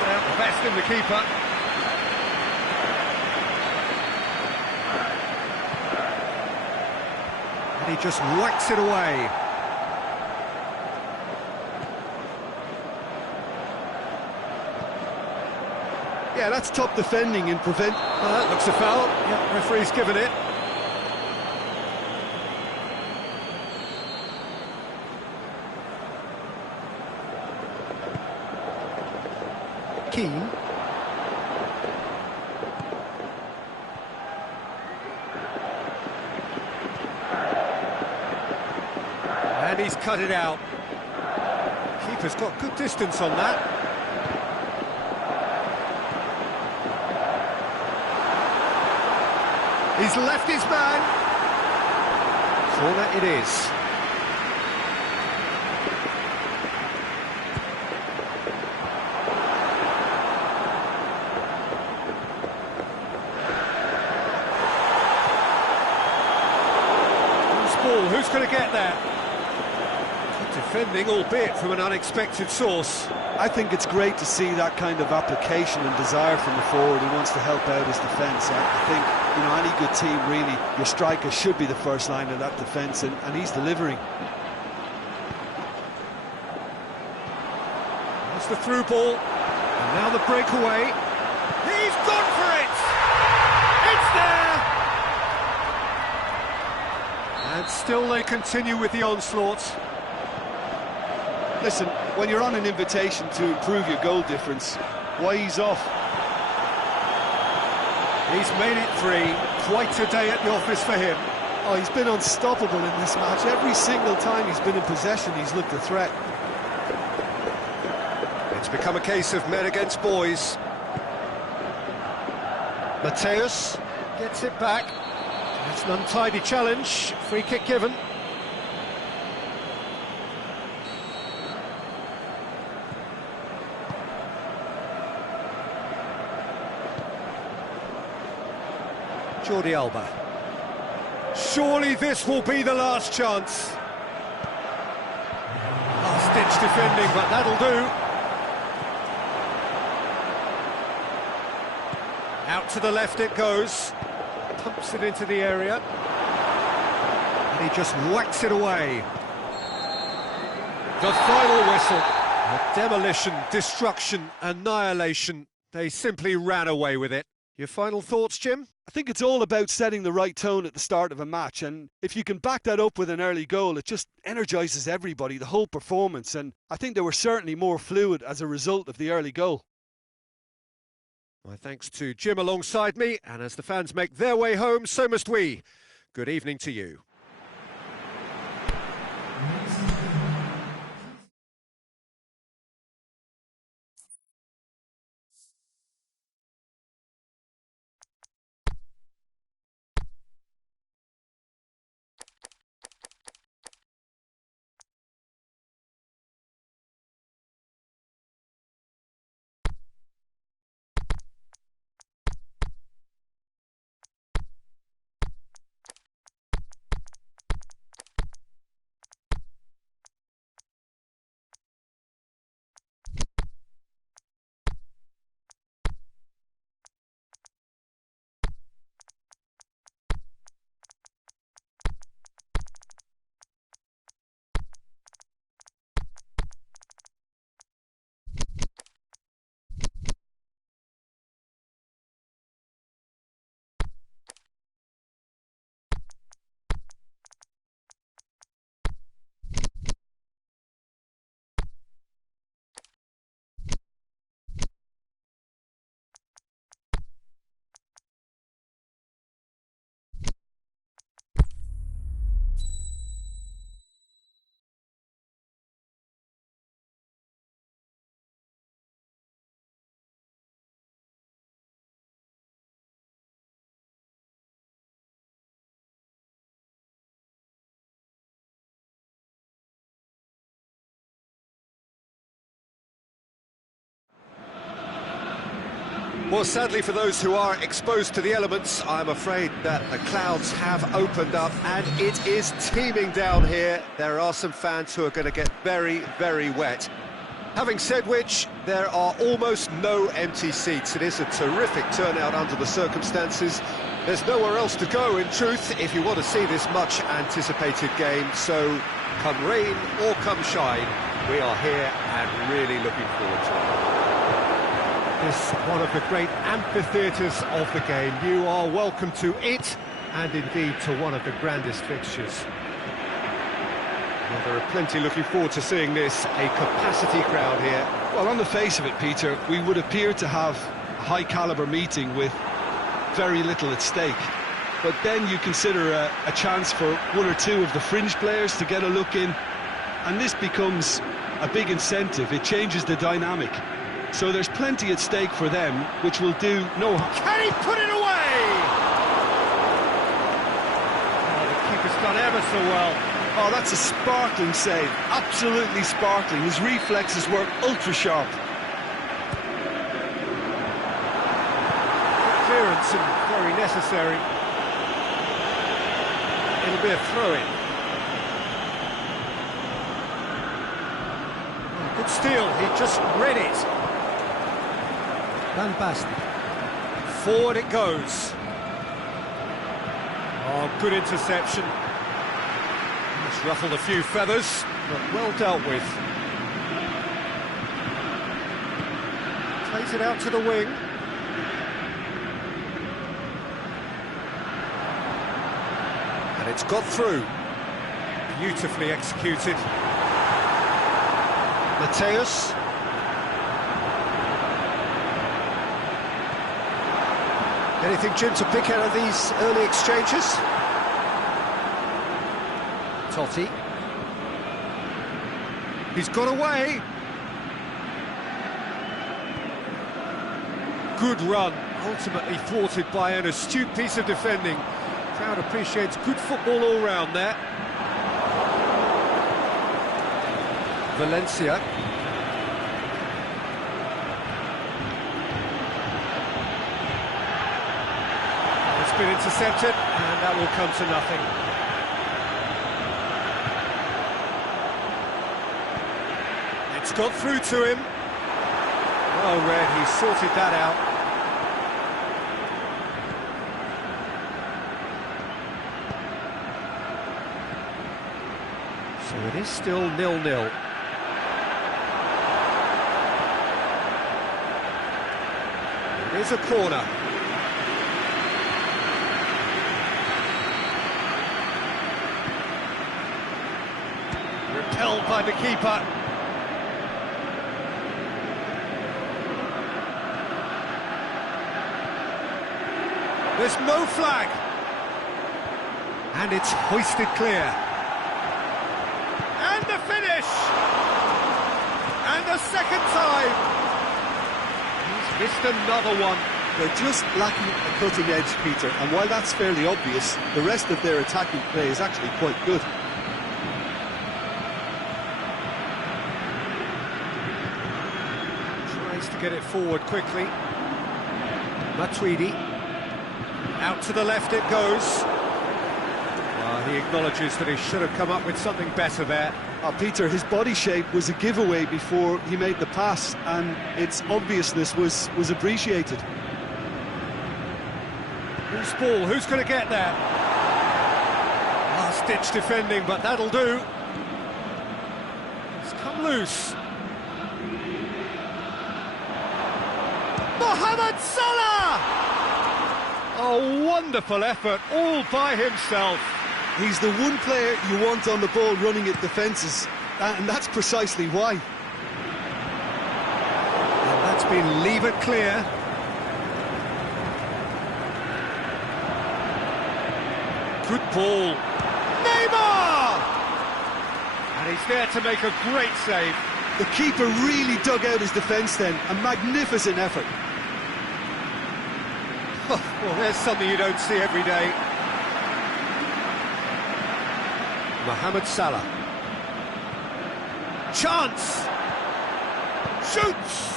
Without the best in the keeper. And he just whacks it away. Yeah, that's top defending and prevent... Looks a foul. Yeah, referee's given it. Keane. And he's cut it out. Keeper's got good distance on that. He's left his man. Corner it is. Who's ball? Who's going to get there? Good defending, albeit from an unexpected source. I think it's great to see that kind of application and desire from the forward who wants to help out his defence. I think, you know, any good team, really, your striker should be the first line of that defence, and he's delivering. That's the through ball, and now the breakaway. He's gone for it! It's there! And still they continue with the onslaught. Listen, when you're on an invitation to improve your goal difference, why ease off? He's made it 3. Quite a day at the office for him. Oh, he's been unstoppable in this match. Every single time he's been in possession, he's looked a threat. It's become a case of men against boys. Mateus gets it back. That's an untidy challenge. Free kick given. Jordi Alba. Surely this will be the last chance. Last-ditch defending, but that'll do. Out to the left it goes. Pumps it into the area. And he just whacks it away. The final whistle. A demolition, destruction, annihilation. They simply ran away with it. Your final thoughts, Jim? I think it's all about setting the right tone at the start of a match, and if you can back that up with an early goal, it just energises everybody, the whole performance, and I think they were certainly more fluid as a result of the early goal. My thanks to Jim alongside me, and as the fans make their way home, so must we. Good evening to you. Well, sadly for those who are exposed to the elements, I'm afraid that the clouds have opened up and it is teeming down here. There are some fans who are going to get very, very wet. Having said which, there are almost no empty seats. It is a terrific turnout under the circumstances. There's nowhere else to go, in truth, if you want to see this much-anticipated game. So, come rain or come shine, we are here and really looking forward to it. This one of the great amphitheatres of the game. You are welcome to it, and indeed to one of the grandest fixtures. Well, there are plenty looking forward to seeing this, a capacity crowd here. Well, on the face of it, Peter, we would appear to have a high-caliber meeting with very little at stake. But then you consider a chance for one or two of the fringe players to get a look in, and this becomes a big incentive. It changes the dynamic. So there's plenty at stake for them, which will do no harm. Can he put it away? Oh, the keeper's done ever so well. Oh, that's a sparkling save. Absolutely sparkling. His reflexes were ultra-sharp. Clearance and very necessary. It'll be a throw-in. Oh, good steal, he just read it. Van Basten. Forward it goes. Oh, good interception. It's ruffled a few feathers, but well dealt with. Plays it out to the wing. And it's got through. Beautifully executed. Mateus. Anything, Jim, to pick out of these early exchanges? Totti. He's got away. Good run, ultimately thwarted by an astute piece of defending. Crowd appreciates good football all round there. Valencia. It's been intercepted, and that will come to nothing. It's got through to him. Well read, he sorted that out. So it is still 0-0. It is a corner. Repelled by the keeper. There's no flag. And it's hoisted clear. And the finish! And the second time! He's missed another one. They're just lacking a cutting edge, Peter, and while that's fairly obvious, the rest of their attacking play is actually quite good. Tries to get it forward quickly. Matuidi. Out to the left it goes. Well, he acknowledges that he should have come up with something better there. Peter, his body shape was a giveaway before he made the pass, and its obviousness was appreciated. Who's ball? Who's going to get there? Last-ditch defending, but that'll do. It's come loose. Mohamed Salah! A wonderful effort, all by himself. He's the one player you want on the ball running at defences, and that's precisely why. And that's been levered clear. Good ball. Neymar! And he's there to make a great save. The keeper really dug out his defence then, a magnificent effort. Well, there's something you don't see every day. Mohamed Salah. Chance! Shoots!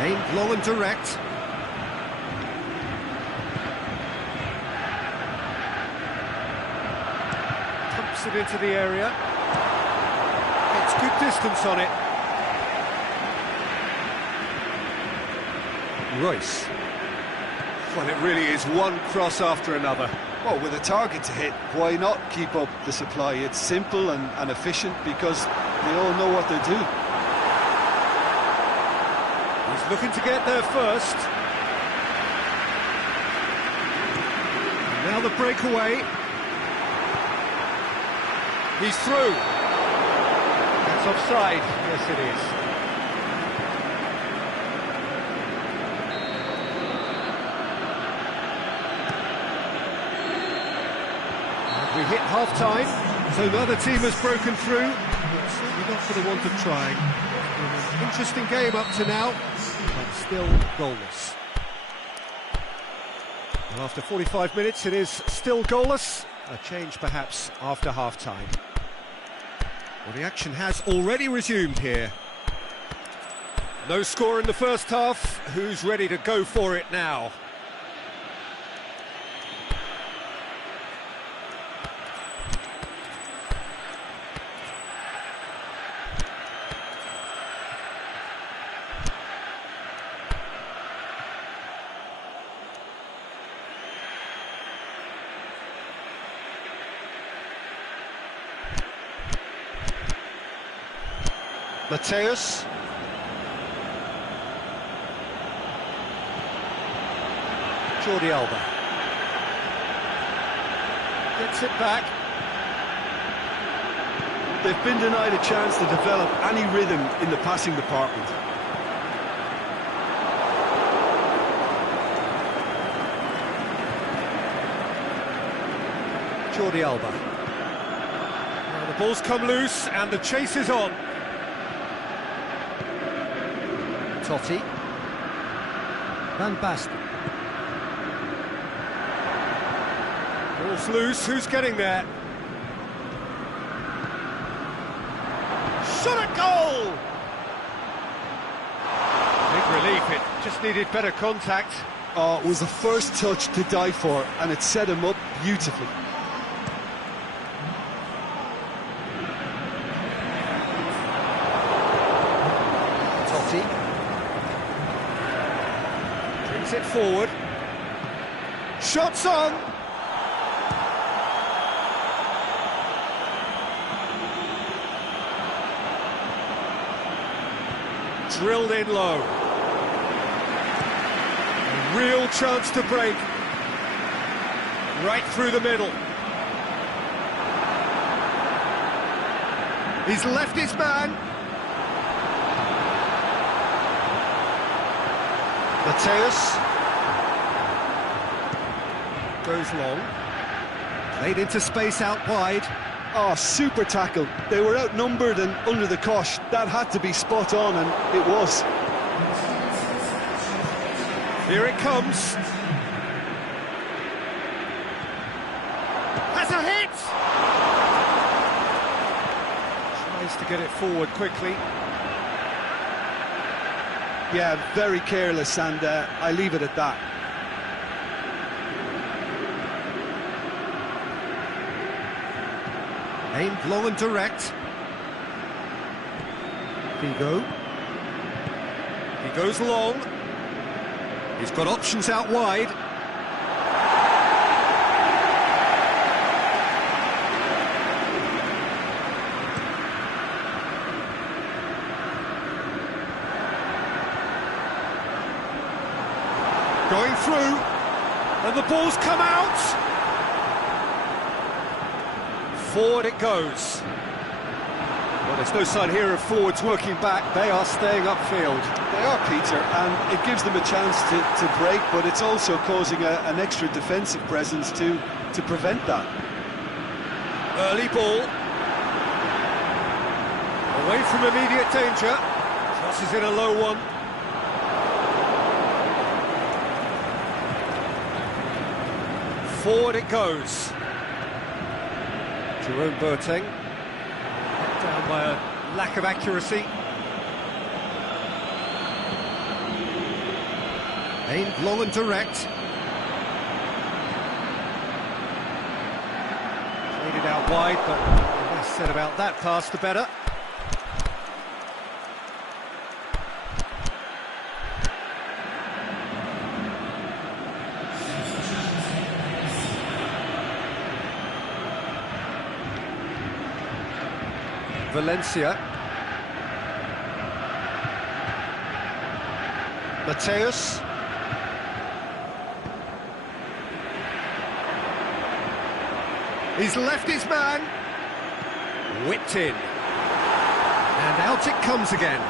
Aimed long and direct. Pumps it into the area. It's good distance on it. Royce. Well, it really is one cross after another. Well, with a target to hit, why not keep up the supply? It's simple and efficient because they all know what they're doing. He's looking to get there first. And now the breakaway. He's through. That's offside. Yes, it is. We hit half-time, so the other team has broken through, but certainly not for the want of trying. It's been an interesting game up to now, but still goalless. Well, after 45 minutes, it is still goalless. A change perhaps after half-time. Well, the action has already resumed here. No score in the first half. Who's ready to go for it now? Mateus. Jordi Alba. Gets it back. They've been denied a chance to develop any rhythm in the passing department. Jordi Alba. Now the ball's come loose and the chase is on. Totti. Van Basten. Ball's loose, who's getting there? Shot at goal! Big relief, it just needed better contact. Oh, it was the first touch to die for, and it set him up beautifully. Totti. Brings it forward. Shots on! Drilled in low. A real chance to break. Right through the middle. He's left his man. Mateus. Goes long. Played into space out wide. Oh, super tackle. They were outnumbered and under the cosh. That had to be spot on, and it was. Here it comes. That's a hit! Tries to get it forward quickly. Yeah, very careless, and I leave it at that. Aimed long and direct. Figo. He goes long. He's got options out wide. Going through. And the ball's come out. Forward it goes. Well, there's no sign here of forwards working back. They are staying upfield. They are, Peter, and it gives them a chance to break, but it's also causing an extra defensive presence to prevent that. Early ball. Away from immediate danger. Crosses in a low one. Forward it goes. Jerome Boateng. Down by a lack of accuracy. Aimed long and direct. Played it out wide, but the less said about that pass, the better. Valencia. Mateus. He's left his man. Whipped in. And out it comes again.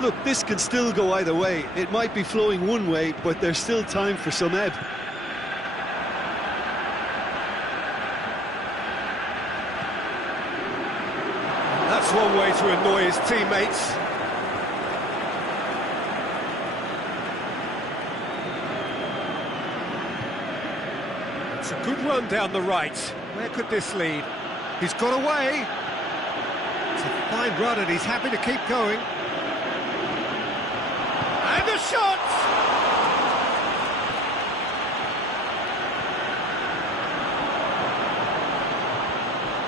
Look, this can still go either way. It might be flowing one way, but there's still time for some ebb. That's one way to annoy his teammates. It's a good run down the right. Where could this lead? He's got away. It's a fine run and he's happy to keep going. And a shot!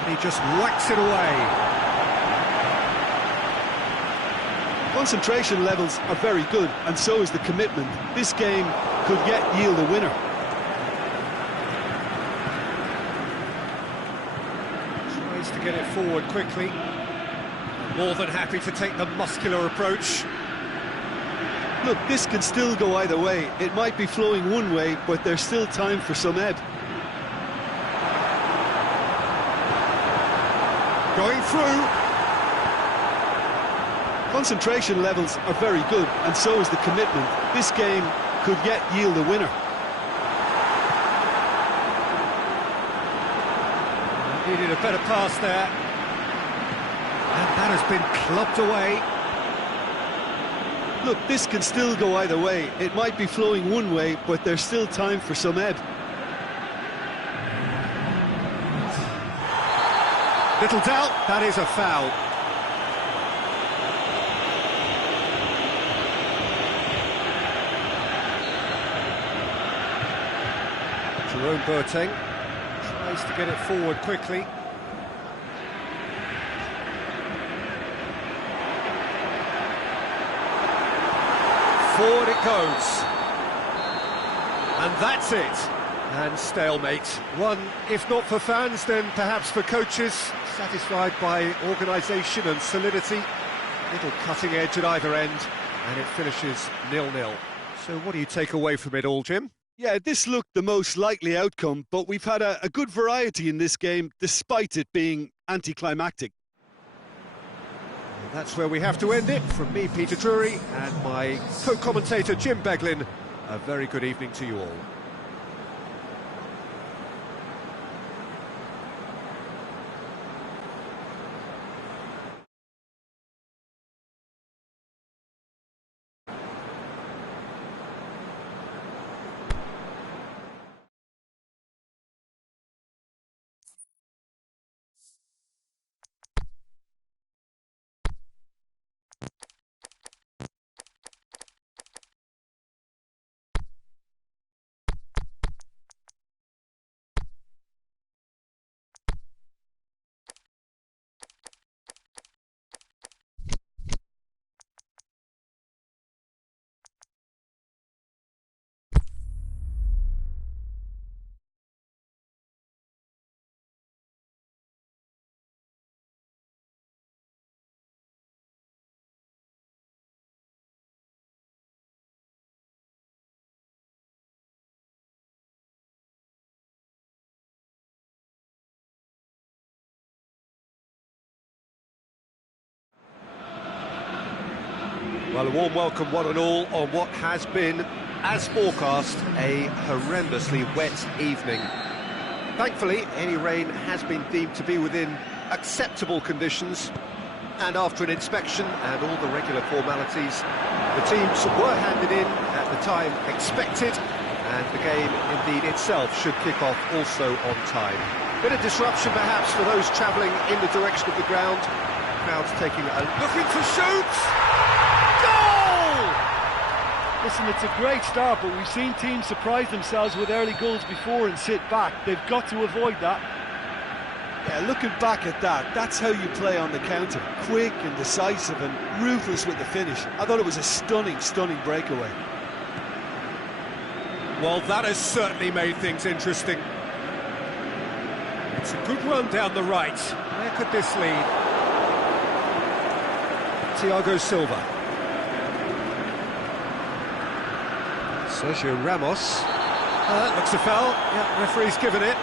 And he just whacks it away. Concentration levels are very good, and so is the commitment. This game could yet yield a winner. Tries to get it forward quickly. More than happy to take the muscular approach. Look, this can still go either way. It might be flowing one way, but there's still time for some ebb. Going through. Concentration levels are very good, and so is the commitment. This game could yet yield a winner. Needed a better pass there. And that has been clubbed away. Look, this can still go either way. It might be flowing one way, but there's still time for some ebb. Little doubt, that is a foul. Jerome Boateng tries to get it forward quickly. Forward it goes. And that's it. And stalemate. One, if not for fans, then perhaps for coaches, satisfied by organisation and solidity. Little cutting edge at either end, and it finishes 0-0. So what do you take away from it all, Jim? Yeah, this looked the most likely outcome, but we've had a good variety in this game, despite it being anticlimactic. That's where we have to end it. From me, Peter Drury, and my co-commentator, Jim Beglin, a very good evening to you all. Well, a warm welcome, one and all, on what has been, as forecast, a horrendously wet evening. Thankfully, any rain has been deemed to be within acceptable conditions, and after an inspection and all the regular formalities, the teams were handed in at the time expected, and the game, indeed, itself should kick off also on time. Bit of disruption, perhaps, for those travelling in the direction of the ground. Crowds taking a looking for shoots. Goal! Listen, it's a great start, but we've seen teams surprise themselves with early goals before and sit back. They've got to avoid that. Yeah, looking back at that, that's how you play on the counter. Quick and decisive and ruthless with the finish. I thought it was a stunning, stunning breakaway. Well, that has certainly made things interesting. It's a good run down the right. Where could this lead? Thiago Silva. Sergio Ramos. Looks a foul. Yeah, referee's given it.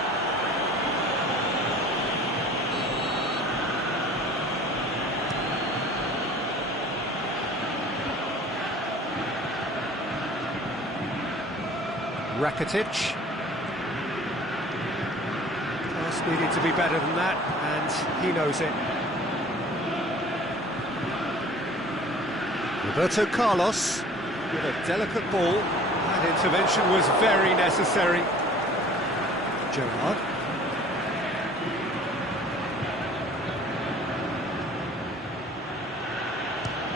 Rakitic. Pass needed to be better than that, and he knows it. Roberto Carlos with a delicate ball. That intervention was very necessary. Gerrard.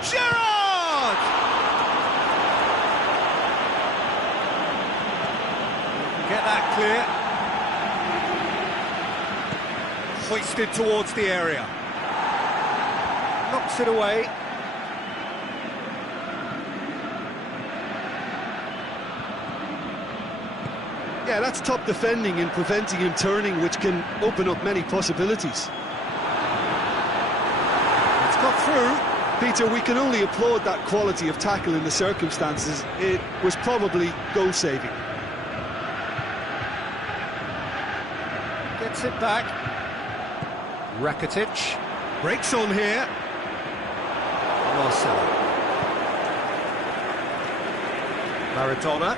Gerrard! Get that clear. Hoisted towards the area. Knocks it away. Yeah, that's top defending and preventing him turning, which can open up many possibilities. It's got through. Peter, we can only applaud that quality of tackle in the circumstances. It was probably goal-saving. Gets it back. Rakitic breaks on here. Marcelo. Maradona.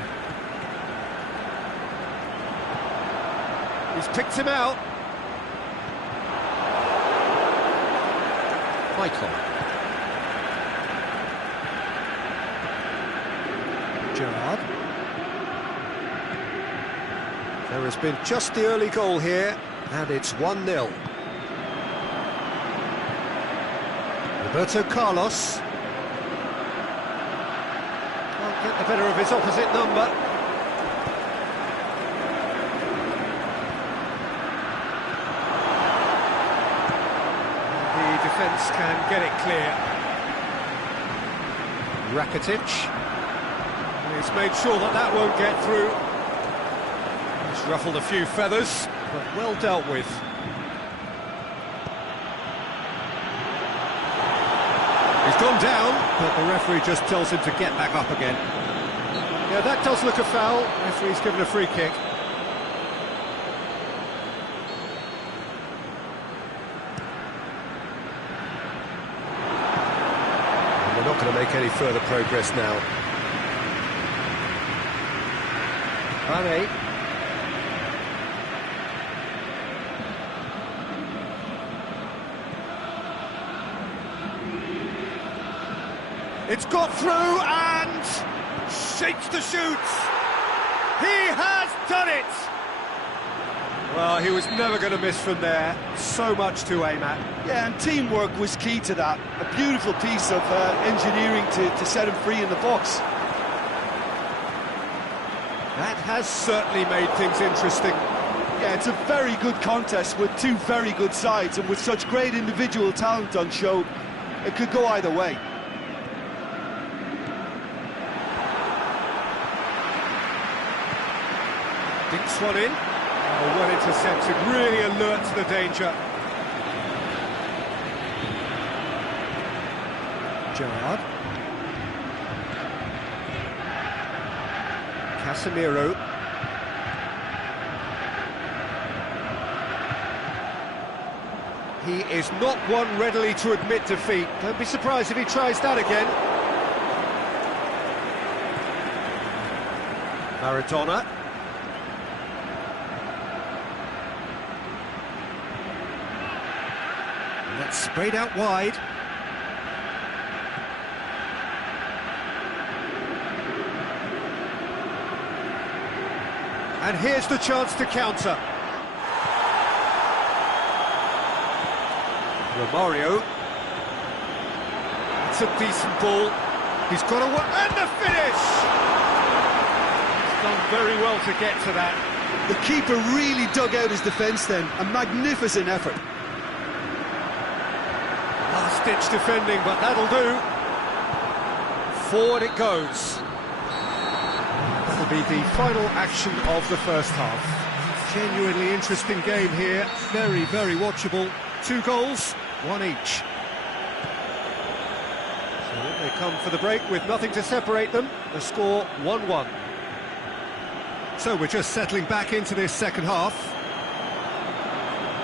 He's picked him out. Michael. Gerrard. There has been just the early goal here, and it's 1-0. Roberto Carlos. Can't get the better of his opposite number. Defence can get it clear. Rakitic. He's made sure that that won't get through. He's ruffled a few feathers, but well dealt with. He's gone down, but the referee just tells him to get back up again. Yeah, that does look a foul. Referee's given a free kick. They're not going to make any further progress now. Mane. It's got through and shapes the shoots. He has done it. Well, he was never going to miss from there. So much to aim at. Yeah, and teamwork was key to that. A beautiful piece of engineering to set him free in the box. That has certainly made things interesting. Yeah, it's a very good contest with two very good sides, and with such great individual talent on show, it could go either way. Dinks one in. Oh, well intercepted, really alert to the danger. Gerrard. Casemiro. He is not one readily to admit defeat. Don't be surprised if he tries that again. Maradona. And that's sprayed out wide. And here's the chance to counter. Romario. It's a decent ball. He's got to work. And the finish! Done very well to get to that. The keeper really dug out his defence then. A magnificent effort. Last-ditch defending, but that'll do. Forward it goes. That'll be the final action of the first half. Genuinely interesting game here. Very, very watchable. 2 goals, 1 each. So they come for the break with nothing to separate them. The score 1-1. So we're just settling back into this second half.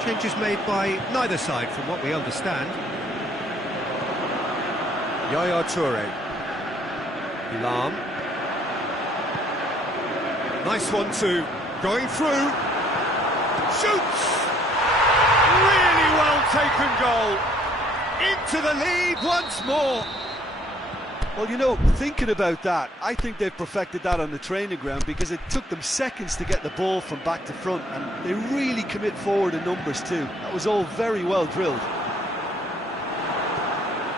Changes made by neither side from what we understand. Yaya Toure. Lam. Nice one too. Going through. Shoots! Really well taken goal. Into the lead once more. Well, you know, thinking about that, I think they've perfected that on the training ground because it took them seconds to get the ball from back to front, and they really commit forward in numbers too. That was all very well drilled.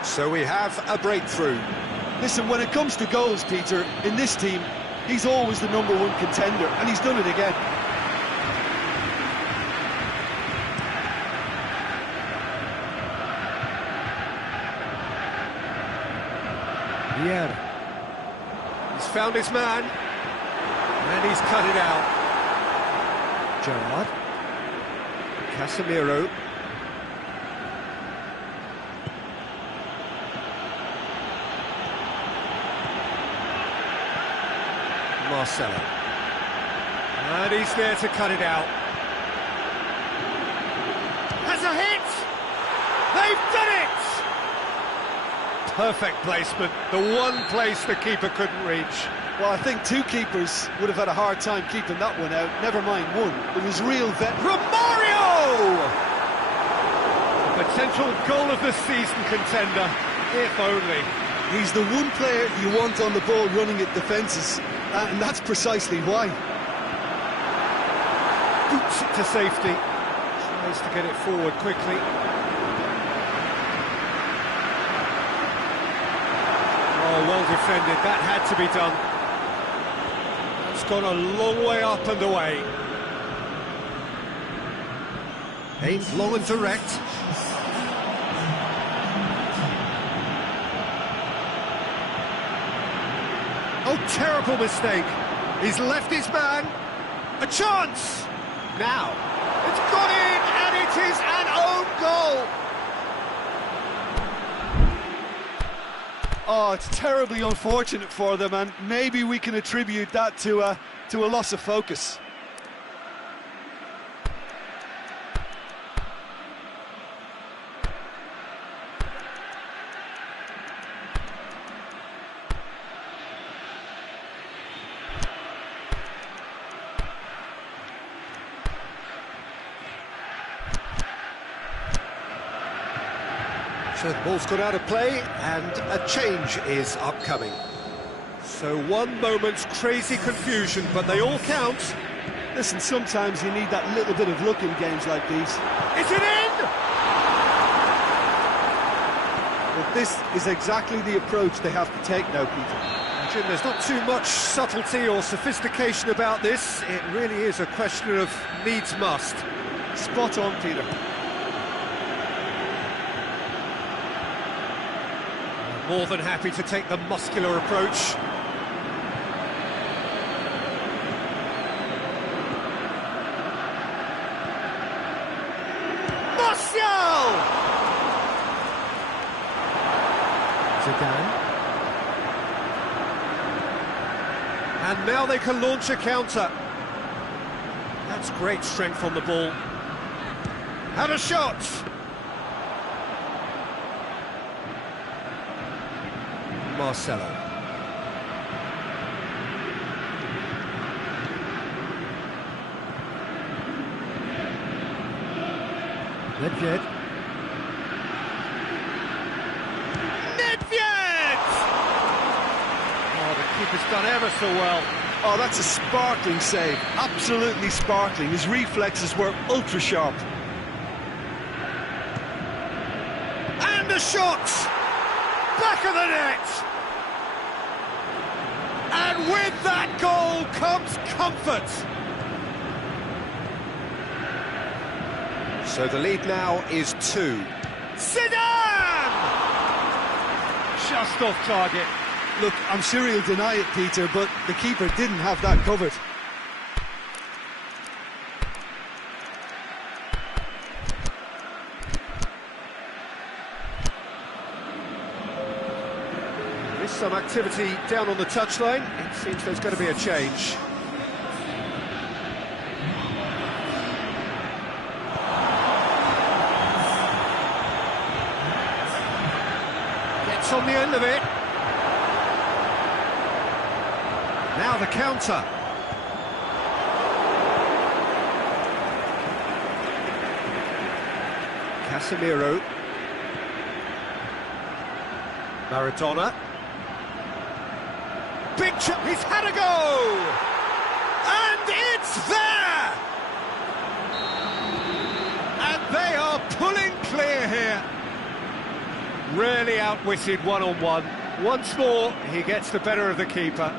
So we have a breakthrough. Listen, when it comes to goals, Peter, in this team, he's always the #1 contender, and he's done it again. Yeah. He's found his man, and he's cut it out. Gerrard. Casemiro. Marcelo. And he's there to cut it out. Has a hit! They've done it! Perfect placement, the one place the keeper couldn't reach. Well, I think 2 keepers would have had a hard time keeping that one out, never mind 1. It was real Romario! Potential goal of the season contender, if only. He's the one player you want on the ball running at defences, and that's precisely why. Boots it to safety. Tries to get it forward quickly. Oh, well defended. That had to be done. It's gone a long way up and away. Aimed long and direct. Oh, terrible mistake. He's left his man. A chance! Now, it's gone in, and it is an own goal. Oh, it's terribly unfortunate for them, and maybe we can attribute that to a loss of focus. So the ball's gone out of play, and a change is upcoming. So one moment's crazy confusion, but they all count. Listen, sometimes you need that little bit of luck in games like these. Is it in? But this is exactly the approach they have to take now, Peter. Jim, there's not too much subtlety or sophistication about this. It really is a question of needs must. Spot on, Peter. More than happy to take the muscular approach. Martial! Zidane. And now they can launch a counter. That's great strength on the ball. And a shot! Marcelo. Nedved. Nedved! Oh, the keeper's done ever so well. Oh, that's a sparkling save. Absolutely sparkling. His reflexes were ultra sharp. And a shot! Back of the net! And with that goal comes comfort. So the lead now is 2. Zidane! Just off target. Look, I'm sure he'll deny it, Peter, but the keeper didn't have that covered. There is some activity down on the touchline. It seems there's going to be a change. Gets on the end of it. Now the counter. Casemiro. Maradona. Big chip, he's had a go! And it's there! And they are pulling clear here. Really outwitted one-on-one. Once more, he gets the better of the keeper.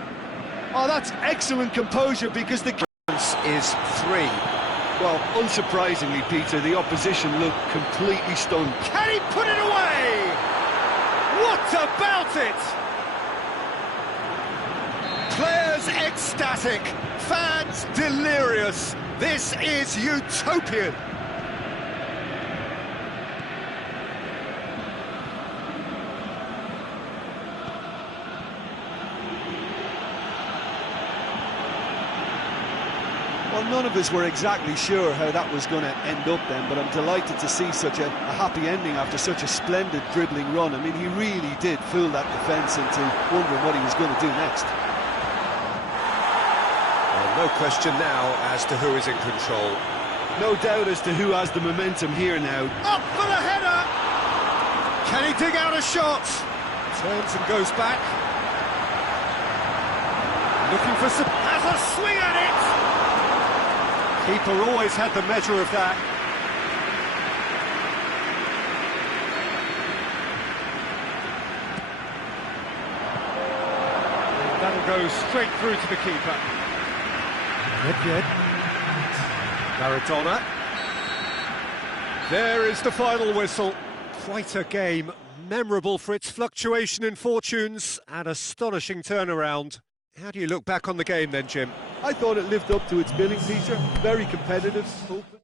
Oh, that's excellent composure because the Difference is 3. Well, unsurprisingly, Peter, the opposition looked completely stunned. Can he put it away? What about it? Players ecstatic, fans delirious. This is utopian. Well, none of us were exactly sure how that was going to end up then, but I'm delighted to see such a happy ending after such a splendid dribbling run. I mean, he really did fool that defence into wondering what he was going to do next. Well, no question now as to who is in control. No doubt as to who has the momentum here now. Up for the header! Can he dig out a shot? Turns and goes back. Looking for some... has a swing at it! Keeper always had the measure of that. That'll go straight through to the keeper. Good. Maradona. There is the final whistle. Quite a game, memorable for its fluctuation in fortunes and astonishing turnaround. How do you look back on the game then, Jim? I thought it lived up to its billing, Peter. Very competitive, open.